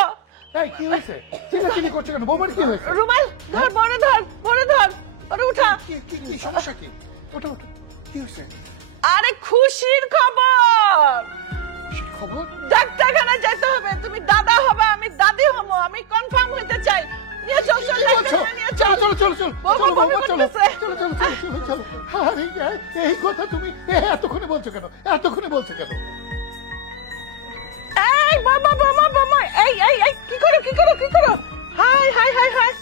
এই কি হয়েছে? চিল্লাচিল্লি করছো কেন? বৌমার কি হয়েছে? রুবেল ধর, বড় ধর, বড় ধর, ওরে উঠা। কি সমস্যা? কি ওটা ওটা কি হয়েছে? আরে খুশির খবর, খবর? ডাক্তারখানায় যেতে হবে। তুমি দাদা হবে, আমি দাদি হবো, আমি কনফার্ম হইতে চাই। নিয়ে চল, চল, নিয়ে চল, চলো চলো চলো বাবা, চলো বাবা, বাবা, চলো করতেছে। চলো চলো চলো চলো চলো। আরে এই কথা তুমি এতক্ষণে বলছো কেন? এতক্ষণে বলছো কেন? এই বাবা, বাবা, বাবা, এই এই এই কি করো, কি করো, কি করো? হাই হাই হাই হাই,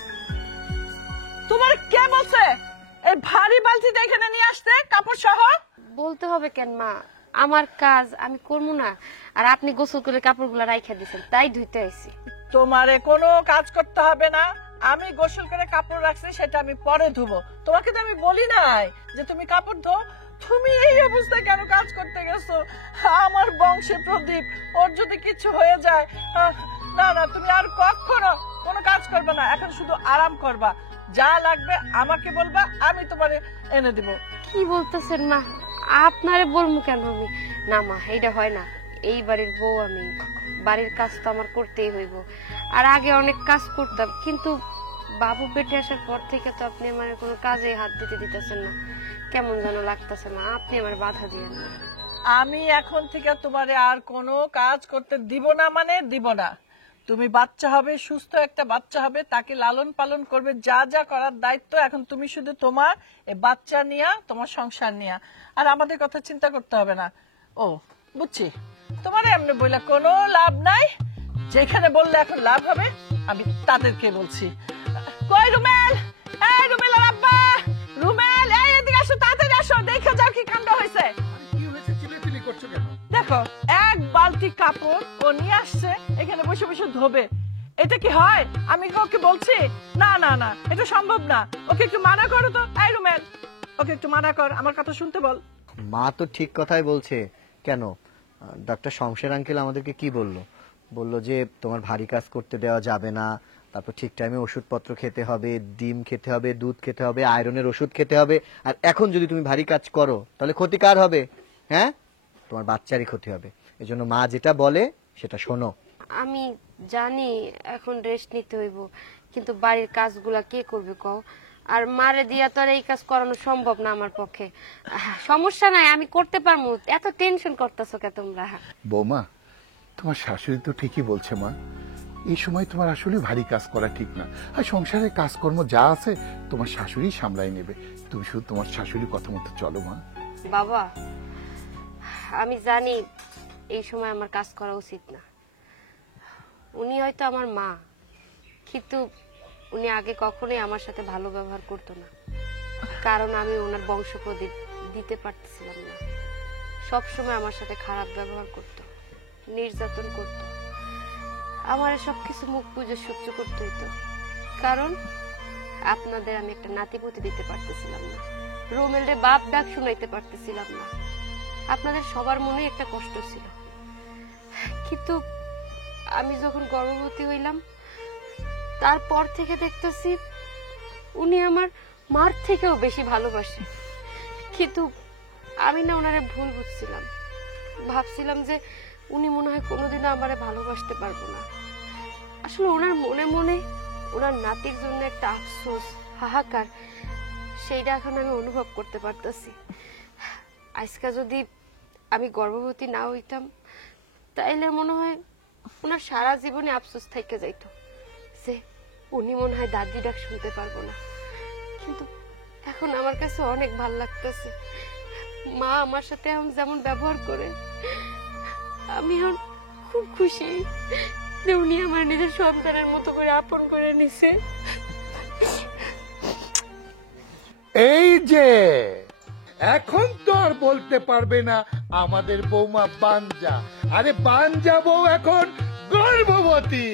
তোমার কে বলছে এই ভারী বালতিটা এখানে নিয়ে আসতে, কাপড় সহ? বলতে হবে কেন মা, আমার কাজ আমি করবো না? আর আপনি গোসল করে কাপড়গুলো রাইখা দিয়েছেন, তাই ধুইতে আইছি। তোমারে কোনো কাজ করতে হবে না, আমি গোসল করে কাপড় রাখছি, সেটা আমি পরে ধুবো। তোমাকে তো আমি বলি নাই যে তুমি কাপড় ধো। তুমি এই অবস্থায় কেন কাজ করতে গেছো? আমার বংশে প্রদীপ, ওর যদি কিছু হয়ে যায়, না না, তুমি আর কখনো কোনো কাজ করবে না, এখন শুধু আরাম করবা। যা লাগবে আমাকে বলবা, আমি তোমারে এনে দিব। কি বলতেছেন মা? আপনারে বলবো কেন আমি? না মা, এইটা হয় না। এই বাড়ির বউ আমি, বাড়ির কাজ তো আমার করতেই হইব। আর আগে অনেক কাজ করতাম, কিন্তু বাবু পেটে আসার পর থেকে তো আপনি আমার কোনো কাজে হাত দিতে দিতেছেন না, কেমন যেন লাগতেছে মা, আপনি আমার বাধা দিয়েন না। আমি এখন থেকে তোমারে আর কোনো কাজ করতে দিব না, মানে দিব না। তুমি বাচ্চা হবে, সুস্থ একটা বাচ্চা হবে, তাকে লালন পালন করবে, যা যা করার দায়িত্ব এখন তুমি শুধু তোমার এই বাচ্চা নিয়া, তোমার সংসার নিয়া, আর আমাদের কথা চিন্তা করতে হবে না। ও বুঝছি, তোমার এমনি বললে কোনো লাভ নাই, যেখানে বললে এখন লাভ হবে আমি তাদেরকে বলছি। কই রুমেল, এই রুমেল আর আব্বা, রুমেল, এই এদিকে আসো, তাড়াতাড়ি আসো, দেখে যাও কি কাণ্ড হয়েছে। কি হয়েছে? চিল্লাচিল্লি করছো কেন? দেখো, 1 বালতি কাপড় ও নিয়ে আসছে, এখানে বসে বসে ধোবে। এটা কি হয়? আমি ওকে বলছি না না না, এটা সম্ভব না, ওকে একটু মানা করো তো। এই রুমেল, ওকে একটু মানা কর, আমার কথা শুনতে বল। মা তো ঠিক কথাই বলছে। কেন, ডক্টর শমশের আঙ্কেল আমাদেরকে কি বললো? বলল যে তোমার ভারী কাজ করতে দেওয়া যাবে না, তারপর ঠিক টাইমে ওষুধপত্র খেতে হবে, ডিম খেতে হবে, দুধ খেতে হবে, আয়রনের ওষুধ খেতে হবে। আর এখন যদি তুমি ভারী কাজ করো তাহলে ক্ষতি কার হবে? হ্যাঁ, তোমার বাচ্চারই ক্ষতি হবে। এজন্য মা যেটা বলে সেটা শোনো। আমি জানি এখন রেস্ট নিতে হইব, কিন্তু বাড়ির কাজগুলা কে করবে কও? আর মারে দিয়া তো আর এই কাজ করানো সম্ভব না আমার পক্ষে। সমস্যা নাই, আমি করতে পারবো। এত টেনশন করতেছো কে তোমরা? বৌমা, তোমার শাশুড়ি তো ঠিকই বলছে মা, এই সময় তোমার আসলে ভারী কাজ করা ঠিক না। আর সংসারের কাজকর্ম যা আছে তোমার শাশুড়ি সামলাই নেবে, তুমি শুধু তোমার শাশুড়ির কথা মতো চলো মা। বাবা, আমি জানি এই সময় আমার কাজ করা উচিত না। উনি হয়তো আমার মা, কিন্তু উনি আগে কখনোই আমার সাথে ভালো ব্যবহার করতো না, কারণ আমি ওনার বংশ প্রদীপ দিতে পারতেছিলাম না। সবসময় আমার সাথে খারাপ ব্যবহার করতো, নির্যাতন করতো। আমার সবকিছু মুখ বুঝে সহ্য করতে হইতো, কারণ আপনাদের আমি একটা নাতিপুতি দিতে পারতেছিলাম না, রোমেলরে বাপ ডাক শুনাইতে পারতেছিলাম না। আপনাদের সবার মনে একটা কষ্ট ছিল। কিন্তু আমি যখন গর্ভবতী হইলাম, তারপর থেকে দেখতেছি উনি আমার মার থেকেও বেশি ভালোবাসে। কিন্তু আমি না ওনারে ভুল বুঝছিলাম, ভাবছিলাম যে উনি মনে হয় কোনোদিনও আমারে ভালোবাসতে পারবো না। আসলে ওনার মনে মনে ওনার নাতির জন্য একটা আফসোস, হাহাকার, সেইটা এখন আমি অনুভব করতে পারতেছি। আজকে যদি আমি গর্ভবতী না হইতাম, তাইলে মনে হয় ওনার সারা জীবনে আফসোস থেকে যাইতো যে উনি মনে হয় দাদি ডাক শুনতে পারবো না। কিন্তু এখন আমার কাছে অনেক ভাল লাগতেছে, মা আমার সাথে এখন যেমন ব্যবহার করে, আমি এখন খুব খুশি যে উনি আমার নিজের সন্তানের মতো করে আপন করে নিছে। এই যে এখন তো আর বলতে পারবে না আমাদের বৌমা বাঞ্জা, আরে বাঞ্জা বউ এখন গর্ভবতী।